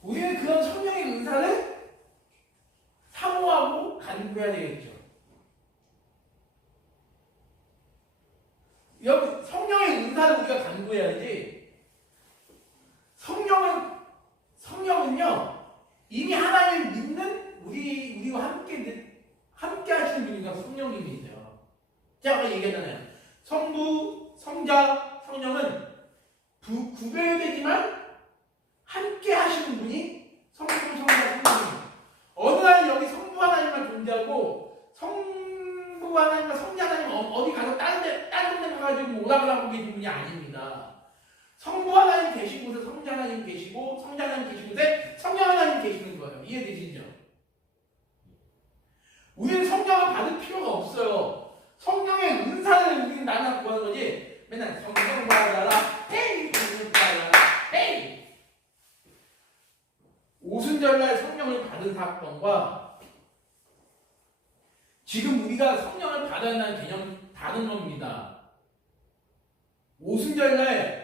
우리는 그런 성령의 은사를 사모하고 간구해야 되겠죠. 여러분, 성령의 은사를 우리가 간구해야지. 성령은요 이미 하나님을 믿는 우리와 함께 하시는 분이가 성령님이세요. 제가 아까 얘기했잖아요. 성부, 성자, 성령은 구별되지만 함께 하시는 분이 성부, 성자, 성령입니다. 어느 날 여기 성부 하나님만 존재하고 성부 하나님과 성자 하나님 어디 가서 다른 데 가가지고 오락을 하고 계신 분이 아닙니다. 성부 하나님 계신 곳에 성자 하나님 계시고 성자 하나님 계신 곳에 성령 하나님 계시는 거예요. 이해되시죠? 우리는 성령을 받을 필요가 없어요. 성령의 은사를 우리는 나눠 구하는 거지. 맨날 성령 받아라, 헤이! 성령 받아라, 헤이! 오순절날 성령을 받은 사건과 지금 우리가 성령을 받았다는 개념 다른 겁니다. 오순절날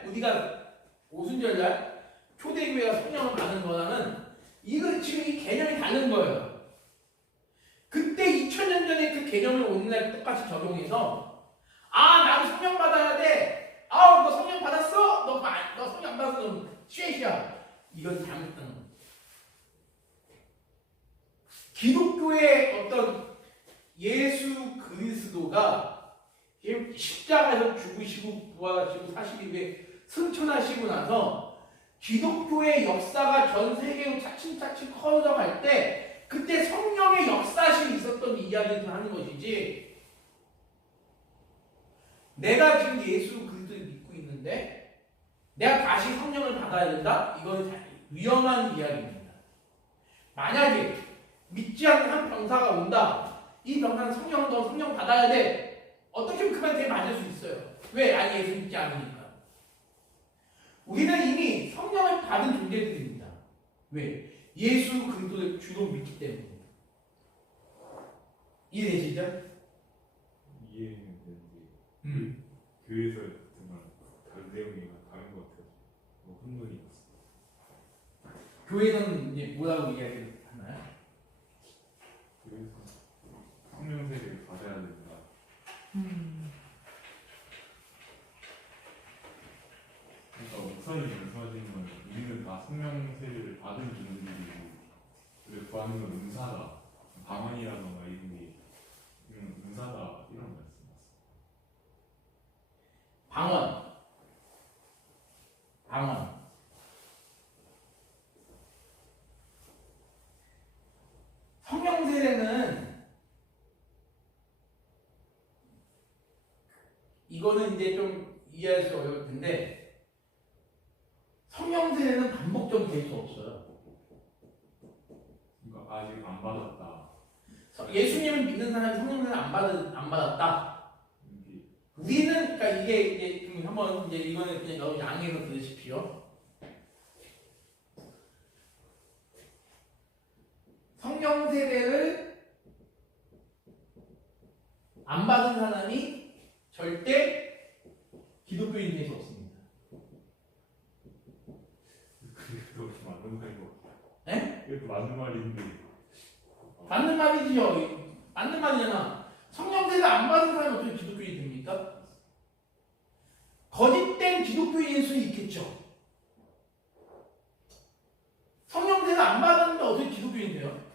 초대교회가 성령을 받은 거랑은 이거 지금 이 개념이 다른 거예요. 그때 2000년 전에 그 개념을 오늘날 똑같이 적용해서 나도 성령 받아야 돼. 너 성령 받았어? 너 성령 안 받았어? 너 쉐이야. 이건 잘못된 거예요. 기독교의 어떤 예수 그리스도가 십자가에서 죽으시고 부활하시고 40일에 승천하시고 나서 기독교의 역사가 전 세계로 차츰차츰 커져갈 때 그때 성령의 역사심이 있었던 이야기를 하는 것이지, 내가 지금 예수 그리스도를 믿고 있는데 내가 다시 성령을 받아야 된다? 이건 위험한 이야기입니다. 만약에 믿지 않는 한 병사가 온다. 이 병사는 성령 받아야 돼. 어떻게 보면 그 말 되게 맞을 수 있어요. 왜? 예수 믿지 않으니까. 우리는 이미 성령을 받은 존재들입니다. 왜? 예수 그리스도를 주로 믿기 때문입니다. 이해되시죠? 이해는 되는데 교회에서 정말 다른 내용이 다른 것 같아요. 혼돈이 있어. 교회에서는 이제 뭐라고 이야기하나요? 교회에서 성령 세례를 받아야 된다. 그러니까 목사님이 말씀하시는 건 우리는 다 성령 세례를 받은 분들이고 그래 구하는 건 은사다, 방언이라던가 이런 게 은사다 이런 말씀이었어요. 방언. 성령 세례는 이거는 이제 좀 이해할 수 어려울 텐데, 성령 세례는 반복적으로 될 수 없어요. 그러니까 아직 안 받았다. 예수님을 믿는 사람이 성령 세례를 안 받았다. 우리는 그러니까 이게 좀 한번 이제 이거는 그냥 너무 양해서 들으십시오. 성령 세례를 안 받은 사람이 절대 기독교인이 될 수 없습니다. 그게 맞는 말인 것 같아요. 네? 이것도 맞는 말인데. 맞는 말이지요. 맞는 말이잖아. 성령 세례 안 받은 사람이 어떻게 기독교인이 됩니까? 거짓된 기독교인일 수 있겠죠. 성령 세례 안 받았는데 어떻게 기독교인이 돼요?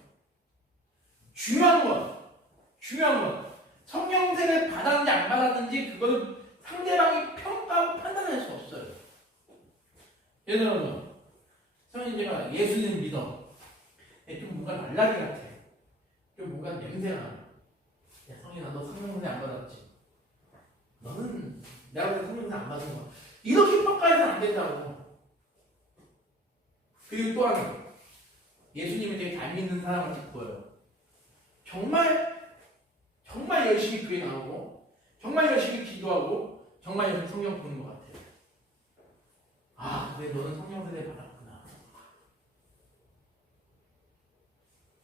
중요한 건 성령 세례를 받았는지 안 받았는지 그걸 상대방이 평가하고 판단할 수 없어요. 예를 들어서 성령님 제가 예수님 믿어. 좀 뭔가 말라기 같아. 좀 뭔가 냄새가 나. 야 성령아, 너 성령 세례 안 받았지? 너는 내가 볼 때 성령 세례 안 받은 거야. 이렇게 평가해서는 안 된다고. 그리고 또 하나, 예수님을 되게 잘 믿는 사람한테 보여요. 정말 열심히 교회 나오고, 정말 열심히 기도하고, 정말 열심히 성경 보는 것 같아요. 근데 너는 성령 세례 받았구나.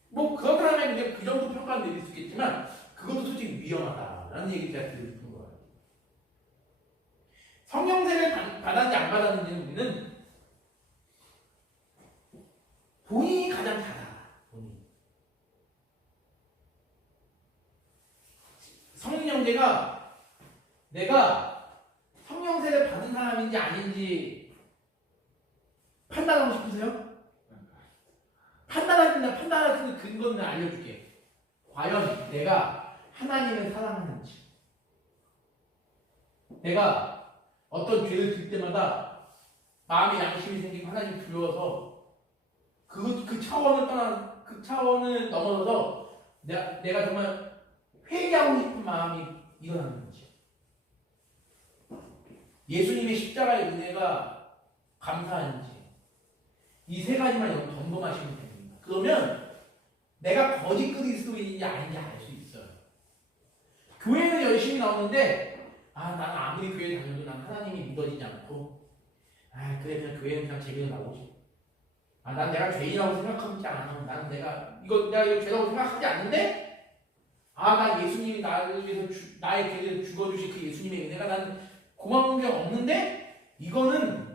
뭐 그렇다면 이제 그 정도 평가는 내릴 수 있겠지만, 그것도 솔직히 위험하다라는 얘기 제가 드리고 싶은 거예요. 성령 세례를 받았는지 안 받았는지는 우리는 본인이 가장 잘 알아. 성령제가 내가 성령 세례 받은 사람인지 아닌지 판단하고 싶으세요? 판단할 수 있는 근거는 알려줄게. 과연 내가 하나님을 사랑하는지, 내가 어떤 죄를 질 때마다 마음의 양심이 생기고 하나님 두려워서 그 차원을 넘어서서 내가 정말 회개하고 싶은 마음이 일어나는 거지. 예수님의 십자가의 은혜가 감사한지 이 세 가지만 여러분 점검하시면 됩니다. 그러면 내가 거짓 그리스도인인지 아닌지 알 수 있어요. 교회는 열심히 나오는데 나는 아무리 교회 다녀도 난 하나님이 믿어지지 않고 그래 그냥 교회는 그냥 재미로 나오지. 난 내가 죄인이라고 생각하지 않아. 내가 이거 죄라고 생각하지 않는데 난 예수님이 나를 위해서 나의 죄를 죽어주신 그 예수님의 은혜가 나는 고마운 게 없는데 이거는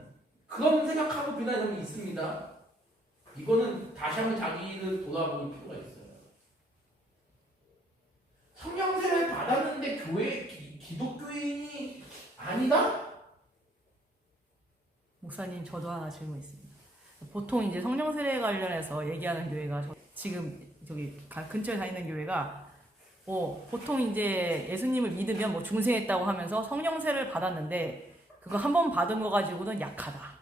그런 생각하고 그날 점이 있습니다. 이거는 다시 한번 자기를 돌아볼 필요가 있어요. 성령세를 받았는데 기독교인이 아니다? 목사님, 저도 하나 질문 있습니다. 보통 이제 성령 세례 관련해서 얘기하는 교회가 지금 저기 근처에 다니는 교회가 보통 이제 예수님을 믿으면 뭐 중생했다고 하면서 성령 세례를 받았는데 그거 한 번 받은 거 가지고는 약하다.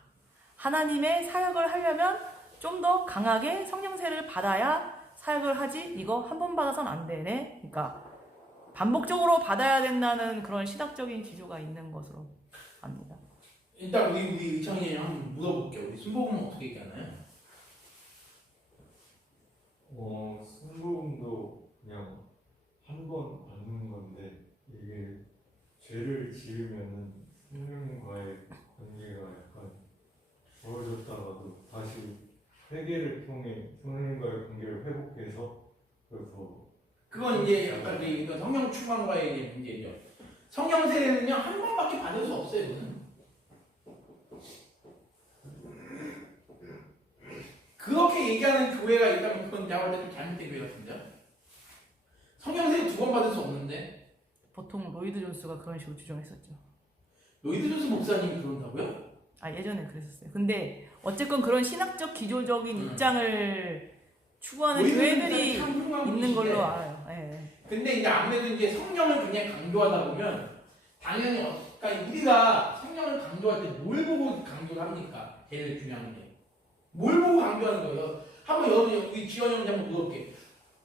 하나님의 사역을 하려면 좀 더 강하게 성령 세례를 받아야 사역을 하지. 이거 한 번 받아서는 안 되네. 그러니까 반복적으로 받아야 된다는 그런 신학적인 기조가 있는 것으로 압니다. 일단 우리 의창이 한번 물어볼게요. 우리 순복음은 어떻게 얘기하나요? 순복음도 그냥 한 번 받는 건데 이게 죄를 지으면은 성령과의 관계가 약간 멀어졌다가도 다시 회개를 통해 성령과의 관계를 회복해서 그래서 그건 이제 약간 그 성령 충만과의 이제 문제죠. 성령 세례는요 한 번밖에 받을 수 없어요. 이거는. 그렇게 얘기하는 교회가 있다면 그건 내가 볼 때는 잘못된 교회 같은데. 성령 세례 2번 받을 수 없는데. 보통 로이드 존스가 그런 식으로 주장했었죠. 로이드 존스 목사님이 그런다고요? 예전에 그랬었어요. 근데 어쨌건 그런 신학적 기조적인 입장을 추구하는 로이드 교회들이 존스가 참 훌륭한 있는 분이신데. 걸로 알아요. 예. 근데 이제 아무래도 이제 성령을 굉장히 강조하다 보면 당연히 그러니까 우리가 성령을 강조할 때 뭘 보고 강조를 합니까? 제일 중요한 게. 뭘 보고 강조하는 거예요? 한번 여러분 우리 지원 형제 한번 물어볼게.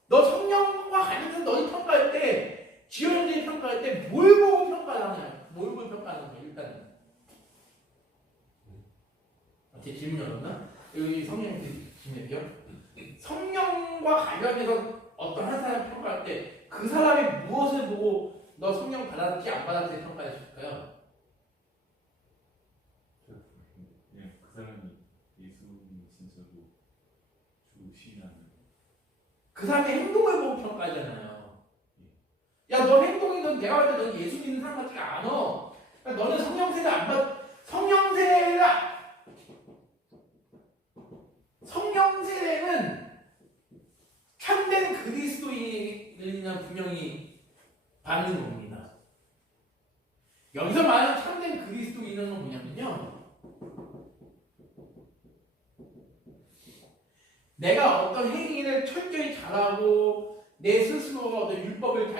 너 성령과 관련해서 너를 평가할 때 지원 형제 평가할 때 뭘 보고 평가를 하냐? 뭘 보고 평가하는 거예요? 일단은. 제 질문 열었나? 여기 성령님들 질문할게요. 성령과 관련해서 어떤 한 사람 평가할 때 그 사람이 무엇을 보고 너 성령 받았지 안 받았지 평가했을까요? 그냥 그 사람이 예수님 진짜로 주시나는 그 사람의 행동을 보고 평가하잖아요. 야, 너 행동이 넌 내가 볼 때 넌 예수 믿는 사람 같지가 않아. 그러니까 너는 성령세를 안 받, 성령세례는 참된 그리스도인이나 분명히 받는 겁니다. 여기서 말하는 참된 그리스도인은 뭐냐면요. 내가 어떤 행위를 철저히 잘하고 내 스스로가 어떤 율법을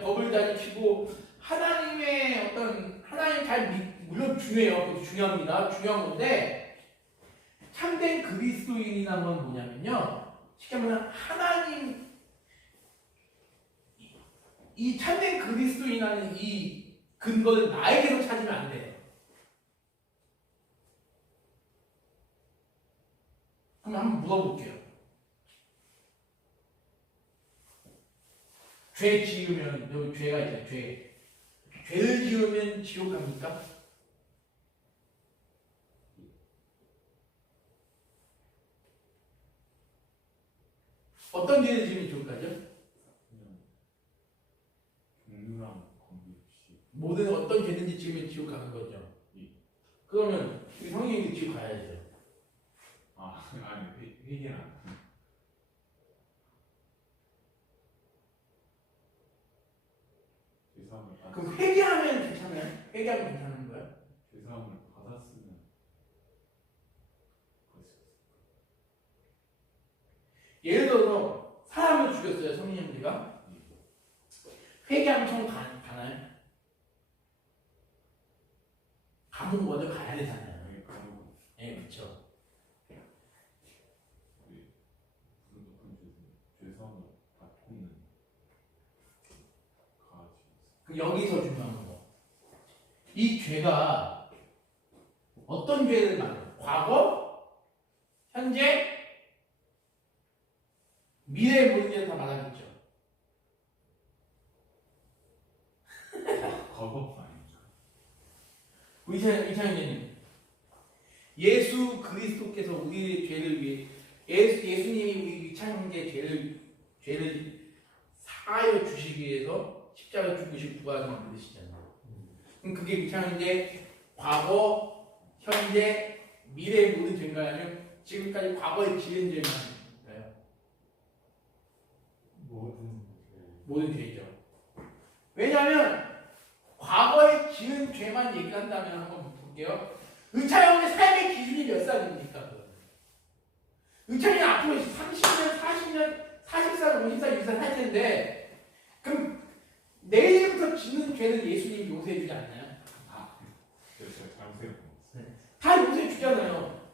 법을 잘 지키고 하나님의 어떤 하나님 물론 중요해요. 그것도 중요합니다. 중요한 건데 참된 그리스도인이라는 건 뭐냐면요. 쉽게 말하면 하나님 이 참된 그리스도인이라는 이 근거를 나에게서 찾으면 안 돼요. 그럼 한번 물어볼게요. 죄 지으면 여기 죄가 있잖아요. 죄를 지으면 지옥 갑니까? 어떤 죄를 지으면 지옥 가죠? 그냥 경륜랑 관계없이 모든 어떤 죄든지 지으면 지옥 가는 거죠. 그러면 우리 성령님도 지옥 가야죠. 아니 회개랑 죄사함을 그럼 회개하면 괜찮아요? 회개하면 괜찮은 거예요? 죄사함을 받았으면 예를 들어서 사람을 죽였어요. 성령님들가 회개하면 천국 가나요? 감옥 먼저 가야 되잖아요. 예, 그렇죠. 무슨 높은 죄사함을 받고는 가지. 그럼 여기서 중요한 거. 이 죄가 어떤 죄를 말해요? 과거, 현재, 미래의 모든 게 다 말하겠죠. 과거 아니죠. 이창현님, 예수 그리스도께서 우리의 죄를 위해 예수님이 우리 이창현의 죄를 사하여 주시기 위해서 십자가 죽으시고 부활하신 분이시잖아요. 그럼 그게 이창현의 과거, 현재, 미래의 모든 죄인가요? 아니면 지금까지 과거에 지은 죄만인가요? 모든 죄죠. 왜냐하면 과거에 지은 죄만 얘기한다면 한번 볼게요. 의차형의 삶의 기준이 몇 살입니까? 의차형이 앞으로 30년, 40년, 40살, 50살, 60살 살 텐데 그럼 내일부터 짓는 죄는 예수님이 용서해 주지 않나요? 제가 잘못했고. 다 용서해 주잖아요.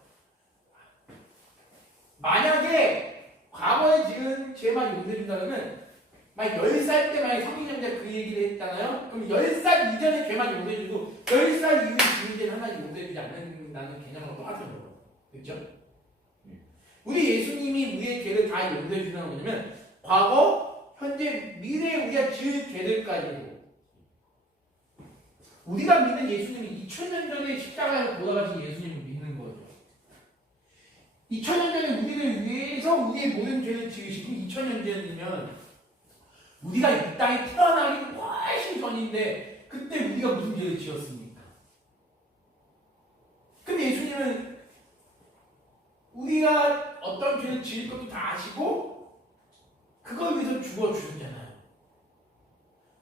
만약에 과거에 지은 죄만 용서해 준다면 만약 10살 때 만약 성경자가 그 얘기를 했잖아요. 그럼 10살 이전의 죄만 용서해 주고 10살 이후에 지은 죄는 하나님 용서해 주지 않는다는 개념하고 똑같은 거예요. 그렇죠? 우리 예수님이 우리의 죄를 다 용서해 준다는 거냐면 과거, 현재, 미래에 우리가 지을 죄들까지도 우리가 믿는 예수님이 2000년 전에 십자가에서 돌아가신 예수님을 믿는 거죠. 2000년 전에 우리를 위해서 우리의 모든 죄를 지으시고 2000년 전이면 우리가 이 땅에 태어나기 훨씬 전인데 그때 우리가 무슨 죄를 지었습니까? 근데 예수님은 우리가 어떤 죄를 지을 것도 다 아시고 그걸 위해서 죽어주셨잖아요.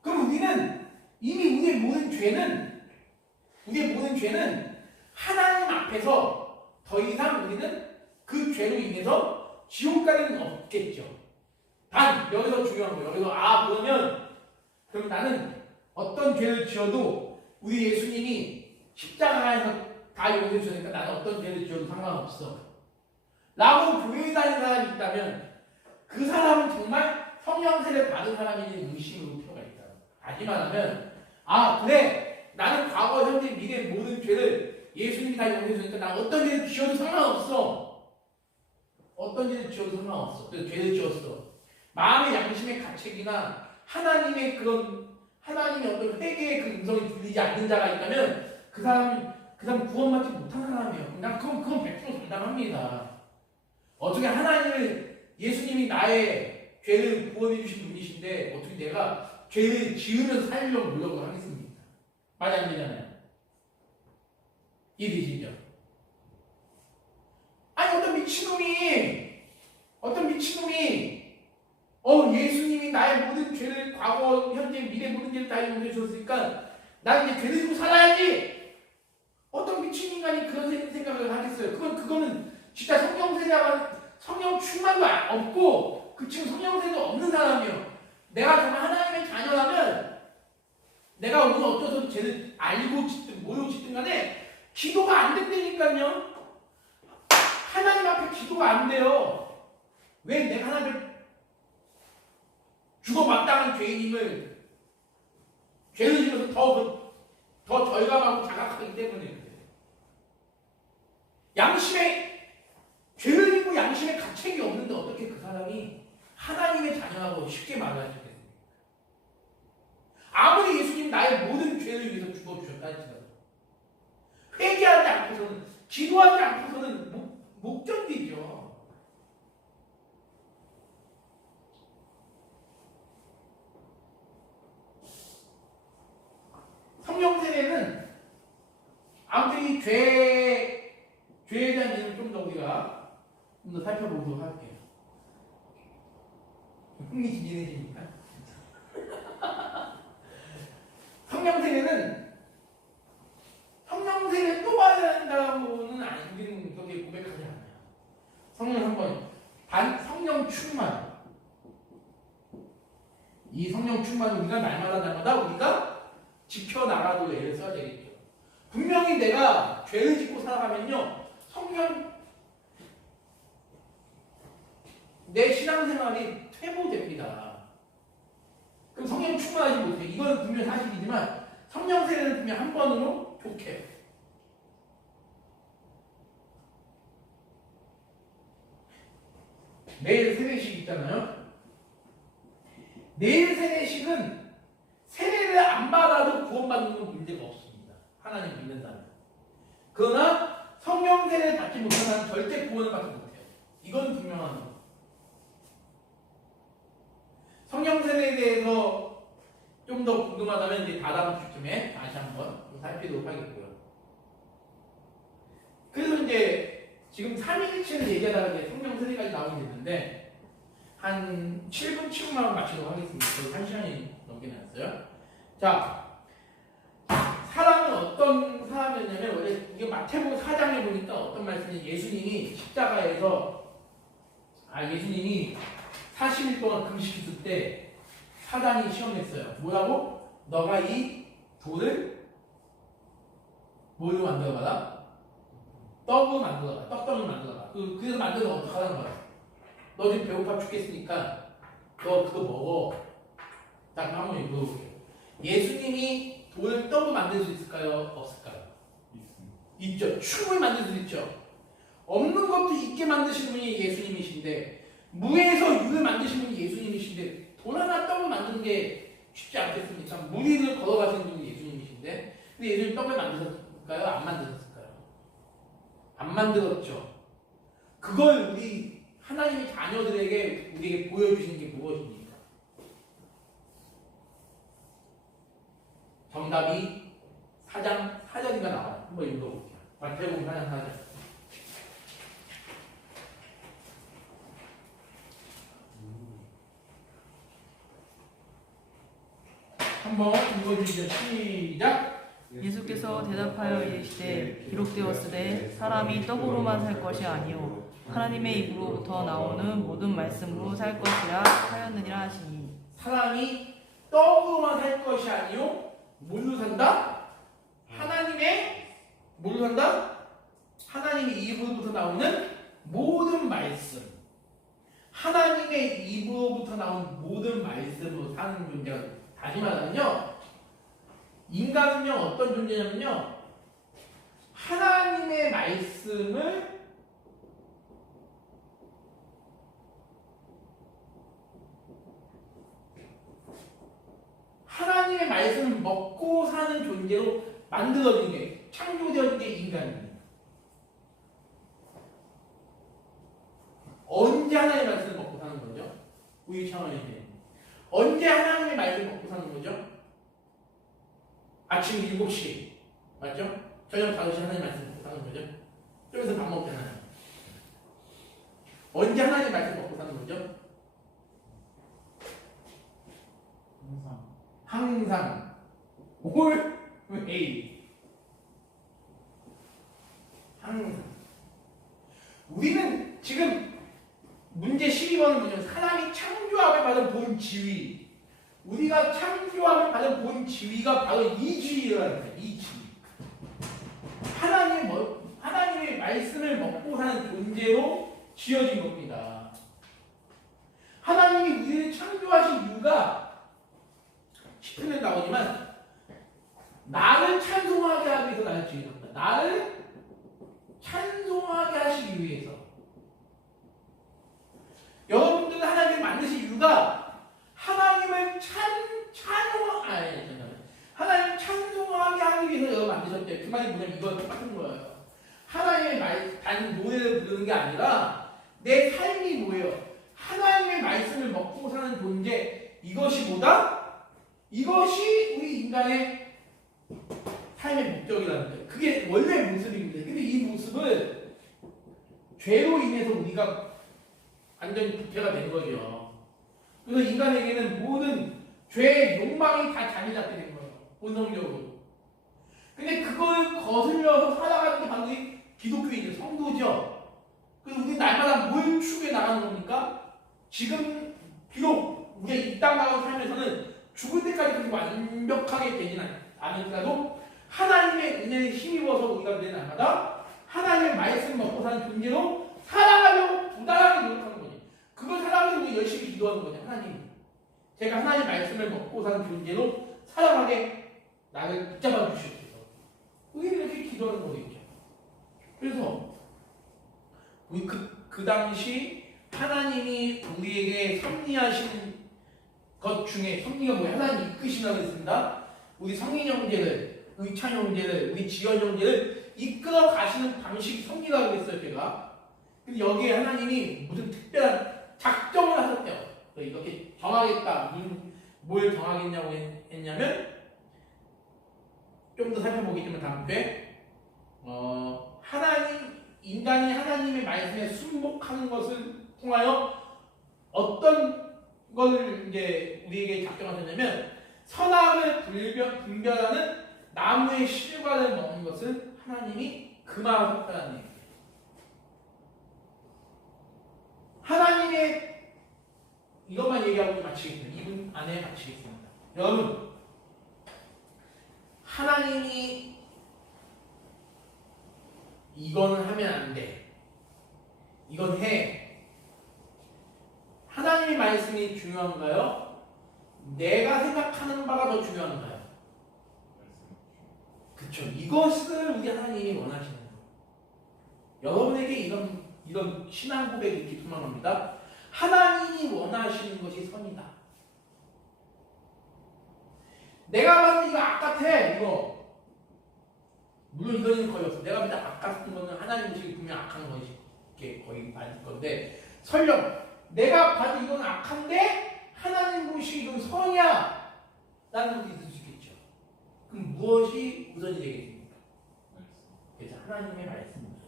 그럼 우리는 이미 우리의 모든 죄는 하나님 앞에서 더 이상 우리는 그 죄로 인해서 지옥 가는 건 없겠죠. 단 여기서 중요한 거예요. 여기서 그럼 나는 어떤 죄를 지어도 우리 예수님이 십자가에서 다 용서해 주니까 나는 어떤 죄를 지어도 상관없어 라고 교회에 다니는 사람이 있다면 그 사람은 정말 성령 세례 받은 사람인지 의심을 필요가 있다. 다시 말하면 그래 나는 과거 현재 미래 모든 죄를 예수님이 다 용서해 주니까 난 어떤 죄를 지어도 상관없어. 어떤 죄를 지어도 상관없어. 그래서 죄를 지었어. 마음의 양심의 가책이나 하나님의 어떤 회개의 그 음성이 들리지 않는 자가 있다면 그 사람 구원받지 못한 사람이에요. 난 그건 100% 장담합니다. 어떻게 하나님을 예수님이 나의 죄를 구원해 주신 분이신데 어떻게 내가 죄를 지으면서 살려고 노력을 하겠습니까? 말이 안 되잖아요. 이해되시죠? 아니 어떤 미친놈이 예수님이 나의 모든 죄를 과거, 현재, 미래 모든 죄를 다 용서해 주셨으니까 나 이제 죄를 지고 살아야지. 어떤 미친 인간이 그런 생각을 하겠어요? 그거는 진짜 성령 충만도 없고 지금 성령세도 없는 사람이요. 내가 정말 하나님의 자녀라면 내가 오늘 어쩌서 죄를 알고 짓든 모르고 짓든 간에 기도가 안 된다니까요. 하나님 앞에 기도가 안 돼요. 왜 내가 하나님을 죽어마땅한 죄인임을 죄를 지면서 더 절감하고 자각하기 때문에 그래요. 죄를 짓고 양심의 가책이 없는데 어떻게 그 사람이 하나님의 자녀라고 쉽게 말을 하셨겠습니까? 아무리 예수님 나의 모든 죄를 위해서 죽어주셨다 할지라도 회개하지 않고서는 기도하지 않고서는 못 견디죠. 성령 세례는 아무튼 이 죄에 대한 이해를 좀 더 우리가 좀 더 살펴보도록 할게요. 흥미진진해지니까. 성령 세례를 또 받아야 한다고는 우리는 그렇게 고백하지 않아요. 성령 한번 성령 충만. 이 성령 충만을 우리가 날마다 우리가 지켜나가도 애를 써야 되겠죠. 분명히 내가 죄를 짓고 살아가면요, 내 신앙생활이 퇴보됩니다. 그럼 성령 충만하지 못해. 이건 분명히 사실이지만 성령 세례는 분명 한 번으로 좋게. 내일 세례식 있잖아요. 내일 세례식은 세례를 안 받아도 구원받는 건 문제가 없습니다. 하나님 믿는다면. 그러나 성령 세례를 받지 못하는 사람은 절대 구원을 받지 못해요. 이건 분명한 거. 성령 세례에 대해서 좀 더 궁금하다면 이제 다다음 주쯤에 다시 한번 살피도록 하겠고요. 그래서 이제 지금 3일치를 얘기하다가 이제 성령 세례까지 나오게 됐는데 한 7분 7분만 마치도록 하겠습니다. 거의 1시간이 넘게 나왔어요. 자, 사람은 어떤 사람이었냐면 원래 이게 마태복음 4장에 보니까 어떤 말씀이 예수님이 십자가에서 예수님이 40일 동안 금식했을 때 사단이 시험했어요. 뭐라고? 너가 이 돌을 뭘로 만들어봐라? 떡으로 만들어봐. 떡덩이 만들어봐. 그래서 만들어서 어떡하라는 거야? 너 지금 배고파 죽겠으니까 너 그거 먹어. 딱 한번 물어볼게요. 예수님이 돌을 떡으로 만들 수 있을까요? 없을까요? 있죠. 충분히 만들 수 있죠. 없는 것도 있게 만드신 분이 예수님이신데 무에서 유를 만드신 분이 예수님이신데 돌 하나 떡을 만드는 게 쉽지 않겠습니까? 무리를 걸어가시는 분이 예수님이신데 근데 예수님 떡을 만드셨을까요? 안 만드셨을까요? 안 만들었죠. 그걸 우리 하나님의 자녀들에게 우리에게 보여주시는 게 무엇입니까? 정답이 4장인가 나와요. 한번 읽어볼게요. 마태복음 4장 4절. 한번 읽어주시죠. 시작. 예수께서 대답하여 이르시되 기록되었으되 사람이 떡으로만 살 것이 아니요 하나님의 입으로부터 나오는 모든 말씀으로 살 것이라 하였느니라 하시니. 사람이 떡으로만 살 것이 아니요 뭘로 산다? 하나님의 뭘로 산다? 하나님의 입으로부터 나오는 모든 말씀. 하나님의 입으로부터 나온 모든 말씀으로 사는 존재가. 다시 말하면요, 인간은요 어떤 존재냐면요, 하나님의 말씀을 먹고 사는 존재로 만들어진 게, 창조되어진 게 인간입니다. 언제 하나님의 말씀을 먹고 사는 거죠? 우리 차원에서 언제 하나님의 말씀을 먹고 사는 거죠? 아침 7시 맞죠? 저녁 5시 하나님의 말씀을 먹고 사는 거죠? 좀 있으면 밥 먹잖아요. 언제 하나님의 말씀을 먹고 사는 거죠? 항상 always 항상. 우리는 지금 문제 12번은 뭐냐면 사람이 창조함을 받은 본 지위, 우리가 창조함을 받은 본 지위가 바로 이 지위라는 거예요. 이 지위. 하나님의 말씀을 먹고 사는 존재로 지어진 겁니다. 하나님이 우리를 창조하신 이유가 10편에 나오지만 나를 찬송하게 하기 위해서 나를 지으셨다. 나를 찬송하게 하시기 위해서. 여러분들은 하나님을 만드신 이유가 하나님을 하나님 찬송하게 하기 위해서 여러분 만드셨대요. 그 말이 뭐냐면 이거 똑같은 거예요. 하나님의 단 노래를 부르는 게 아니라 내 삶이 뭐예요? 하나님의 말씀을 먹고 사는 존재. 이것이 뭐다? 이것이 우리 인간의 삶의 목적이라는 거예요. 그게 원래 모습입니다. 근데 이 모습을 죄로 인해서 우리가 완전히 부패가 된 거죠. 그래서 인간에게는 모든 죄의 욕망이 다 자리 잡게 된 거예요. 본성적으로. 근데 그걸 거슬려서 살아가는 게 바로 이 기독교인의 성도죠. 그래서 우리 날마다 뭘 추구해 나가는 겁니까? 지금 비록 우리가 이 땅 나가는 삶에서는 죽을 때까지 그렇게 완벽하게 되지는 않을지라도 하나님의 은혜에 힘입어서 우리가 내 날마다 하나님의 말씀 먹고 사는 존재로 살아가려고 부단하게 노력하는 거죠. 그걸 살아가려고 우리 열심히 기도하는 거죠. 하나님, 제가 하나님의 말씀을 먹고 사는 존재로 살아가게 나를 붙잡아 주시옵소서. 우리는 이렇게 기도하는 거겠죠. 그래서 우리 그 당시 하나님이 우리에게 섭리하신 것 중에 섭리가 뭐예요? 하나님 이끄신다고 했습니다. 우리 성인 형제를, 의찬 형제를, 우리 지연 형제를 이끌어 가시는 방식이 섭리라고 했어요, 제가. 근데 여기에 하나님이 무슨 특별한 작정을 하셨대요. 이렇게 정하겠다. 뭘 정하겠냐고 했냐면 좀 더 살펴보겠지만 다음 주에 인간이 하나님의 말씀에 순복하는 것을 통하여 어떤 것을 이제 우리에게 작정하셨냐면 선악을 분별하는 나무의 실과를 먹는 것을 하나님이 금하셨다는 얘기예요. 하나님의 이것만 얘기하고 마치겠습니다. 2분 안에 마치겠습니다. 여러분, 하나님이 이거는 하면 안 돼. 이건 해. 하나님의 말씀이 중요한가요? 내가 생각하는 바가 더 중요한가요? 그쵸. 이것을 우리 하나님이 원하시는 거예요. 여러분에게 이런 신앙 고백이 있기 소망합니다. 하나님이 원하시는 것이 선이다. 내가 봤을 때 이거 악같아. 이거. 물론 이거는 거의 없어. 내가 봤을 때 악같은 거는 하나님 보시기 분명 악한 것이 거의 맞을 건데 설령 내가 봐도 이건 악한데 하나님 보시기 이건 선이야 라는 것도 있을 수 있겠죠. 그럼 무엇이 우선이 되겠습니까? 그래서 하나님의 말씀 우선.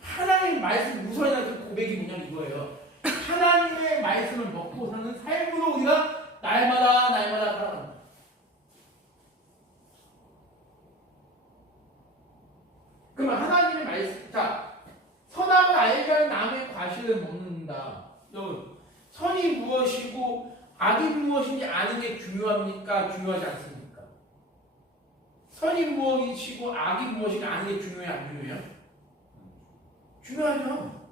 하나님의 말씀 우선이라는 고백이 뭐냐면 이거예요. 하나님의 말씀을 먹고 사는 삶으로 우리가 날마다 살아갑니다. 그러면 하나님의 말씀, 자, 선악을 알게 하는 나무의 과실을 먹는다. 여러분, 선이 무엇이고 악이 무엇인지 아는 게 중요합니까? 중요하지 않습니까? 선이 무엇이고 악이 무엇인지 아는 게 중요해요? 안 중요해요? 중요하죠.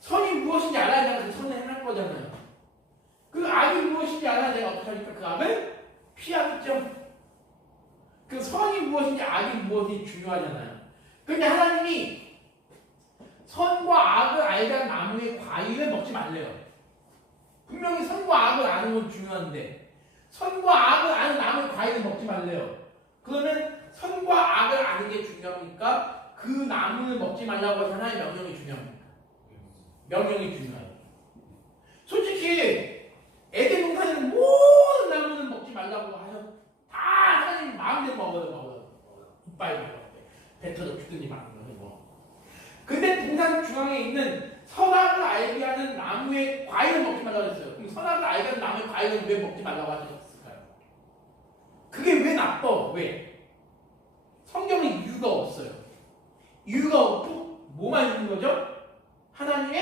선이 무엇인지 알아야 내가 그 선을 행할 거잖아요. 그 악이 무엇인지 알아야 내가 어떻게 하니까 그 악을 피하겠죠. 그 선이 무엇인지 악이 무엇인지 중요하잖아요. 그런데 하나님이 선과 악을 알게 한 나무의 과일을 먹지 말래요. 분명히 선과 악을 아는 건 중요한데 선과 악을 아는 나무의 과일을 먹지 말래요. 그러면 선과 악을 아는 게 중요합니까? 그 나무를 먹지 말라고 해서 하나님의 명령이 중요합니까? 명령이 중요해요. 솔직히 에덴 동산에는 모든 나무는 먹지 말라고 하셔. 다 하나님 마음대로 먹어요. 이빨 먹어요. 뱉어져 죽든지 말든 거는 뭐. 근데 동산 중앙에 있는 선악을 알게 하는 나무의 과일을 먹지 말라고 했어요. 그럼 선악을 알게 하는 나무의 과일을 왜 먹지 말라고 하셨을까요? 그게 왜 나빠? 왜? 성경에 이유가 없어요. 이유가 없고 뭐만 있는 거죠? 하나님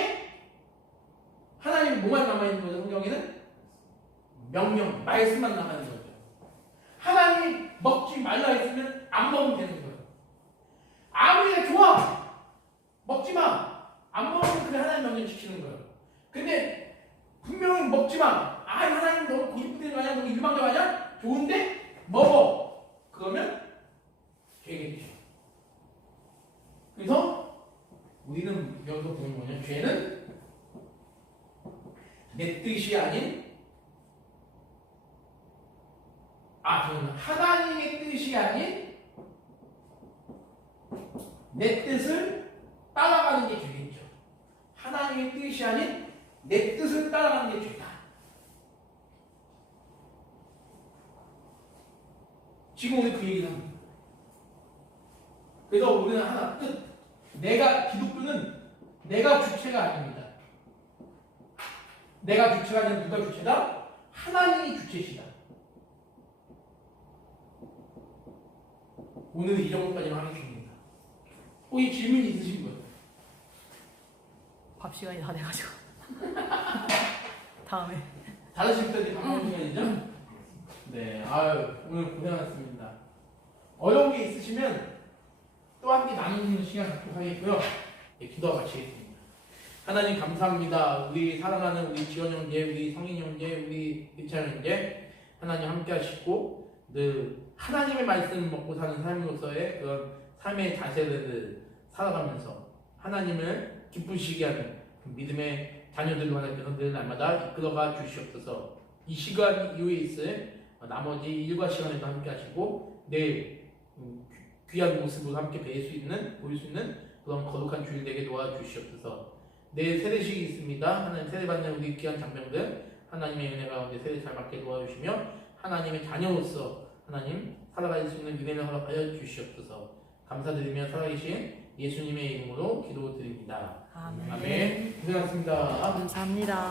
뭐만 남아있는 거죠? 성경에는? 명령, 말씀만 남아있는 거죠. 하나님 먹지 말라 했으면 안 먹으면 되는 거예요. 아무리 내가 좋아! 먹지 마! 안 먹으면 그게 하나님 명령 지키는 거예요. 근데 분명히 먹지 마! 아, 하나님 너무 고집부리는 거 아니야? 너무 일방적 아니야? 좋은데? 먹어! 그러면 죄겠죠. 그래서 우리는 여기서 보는 거냐? 죄는 내 뜻이 아닌 저는 하나님의 뜻이 아닌 내 뜻을 따라가는 게 죄겠죠. 하나님의 뜻이 아닌 내 뜻을 따라가는 게 죄다. 지금 우리 그 얘기를 합니다. 그래서 우리는 하나 뜻. 기독교는 내가 주체가 아닙니다. 내가 주체가 아니라 누가 주체다? 하나님이 주체시다. 오늘 이 정도까지만 하겠습니다. 혹시 질문 있으신 분? 밥 시간이 다 돼가지고 다음에 5시부터 밥 먹는 시간이죠? 네, 오늘 고생하셨습니다. 어려운 게 있으시면 또 한 개 나누는 시간 갖도록 하겠고요. 네, 기도와 마치겠습니다. 하나님 감사합니다. 우리 사랑하는 우리 지원 형제, 우리 성인 형제, 우리 의찬 형제 하나님 함께 하시고 늘 하나님의 말씀을 먹고 사는 삶으로서의 그런 삶의 자세를 살아가면서 하나님을 기쁘시게 하는 믿음의 자녀들로 하나님께서 늘 날마다 이끌어가 주시옵소서. 이 시간 이후에 있을 나머지 일과 시간에도 함께 하시고 내일 귀한 모습으로 함께 보일 수 있는 그런 거룩한 주일 되게 도와주시옵소서. 내일 세례식이 있습니다. 하나님 세례받는 우리 귀한 장병들 하나님의 은혜 가운데 세례 잘 받게 도와주시며 하나님의 자녀로서 하나님 살아갈 수 있는 은혜를 허락하여 주시옵소서. 감사드리며 살아계신 예수님의 이름으로 기도드립니다. 아멘. 아멘. 고생하셨습니다. 감사합니다.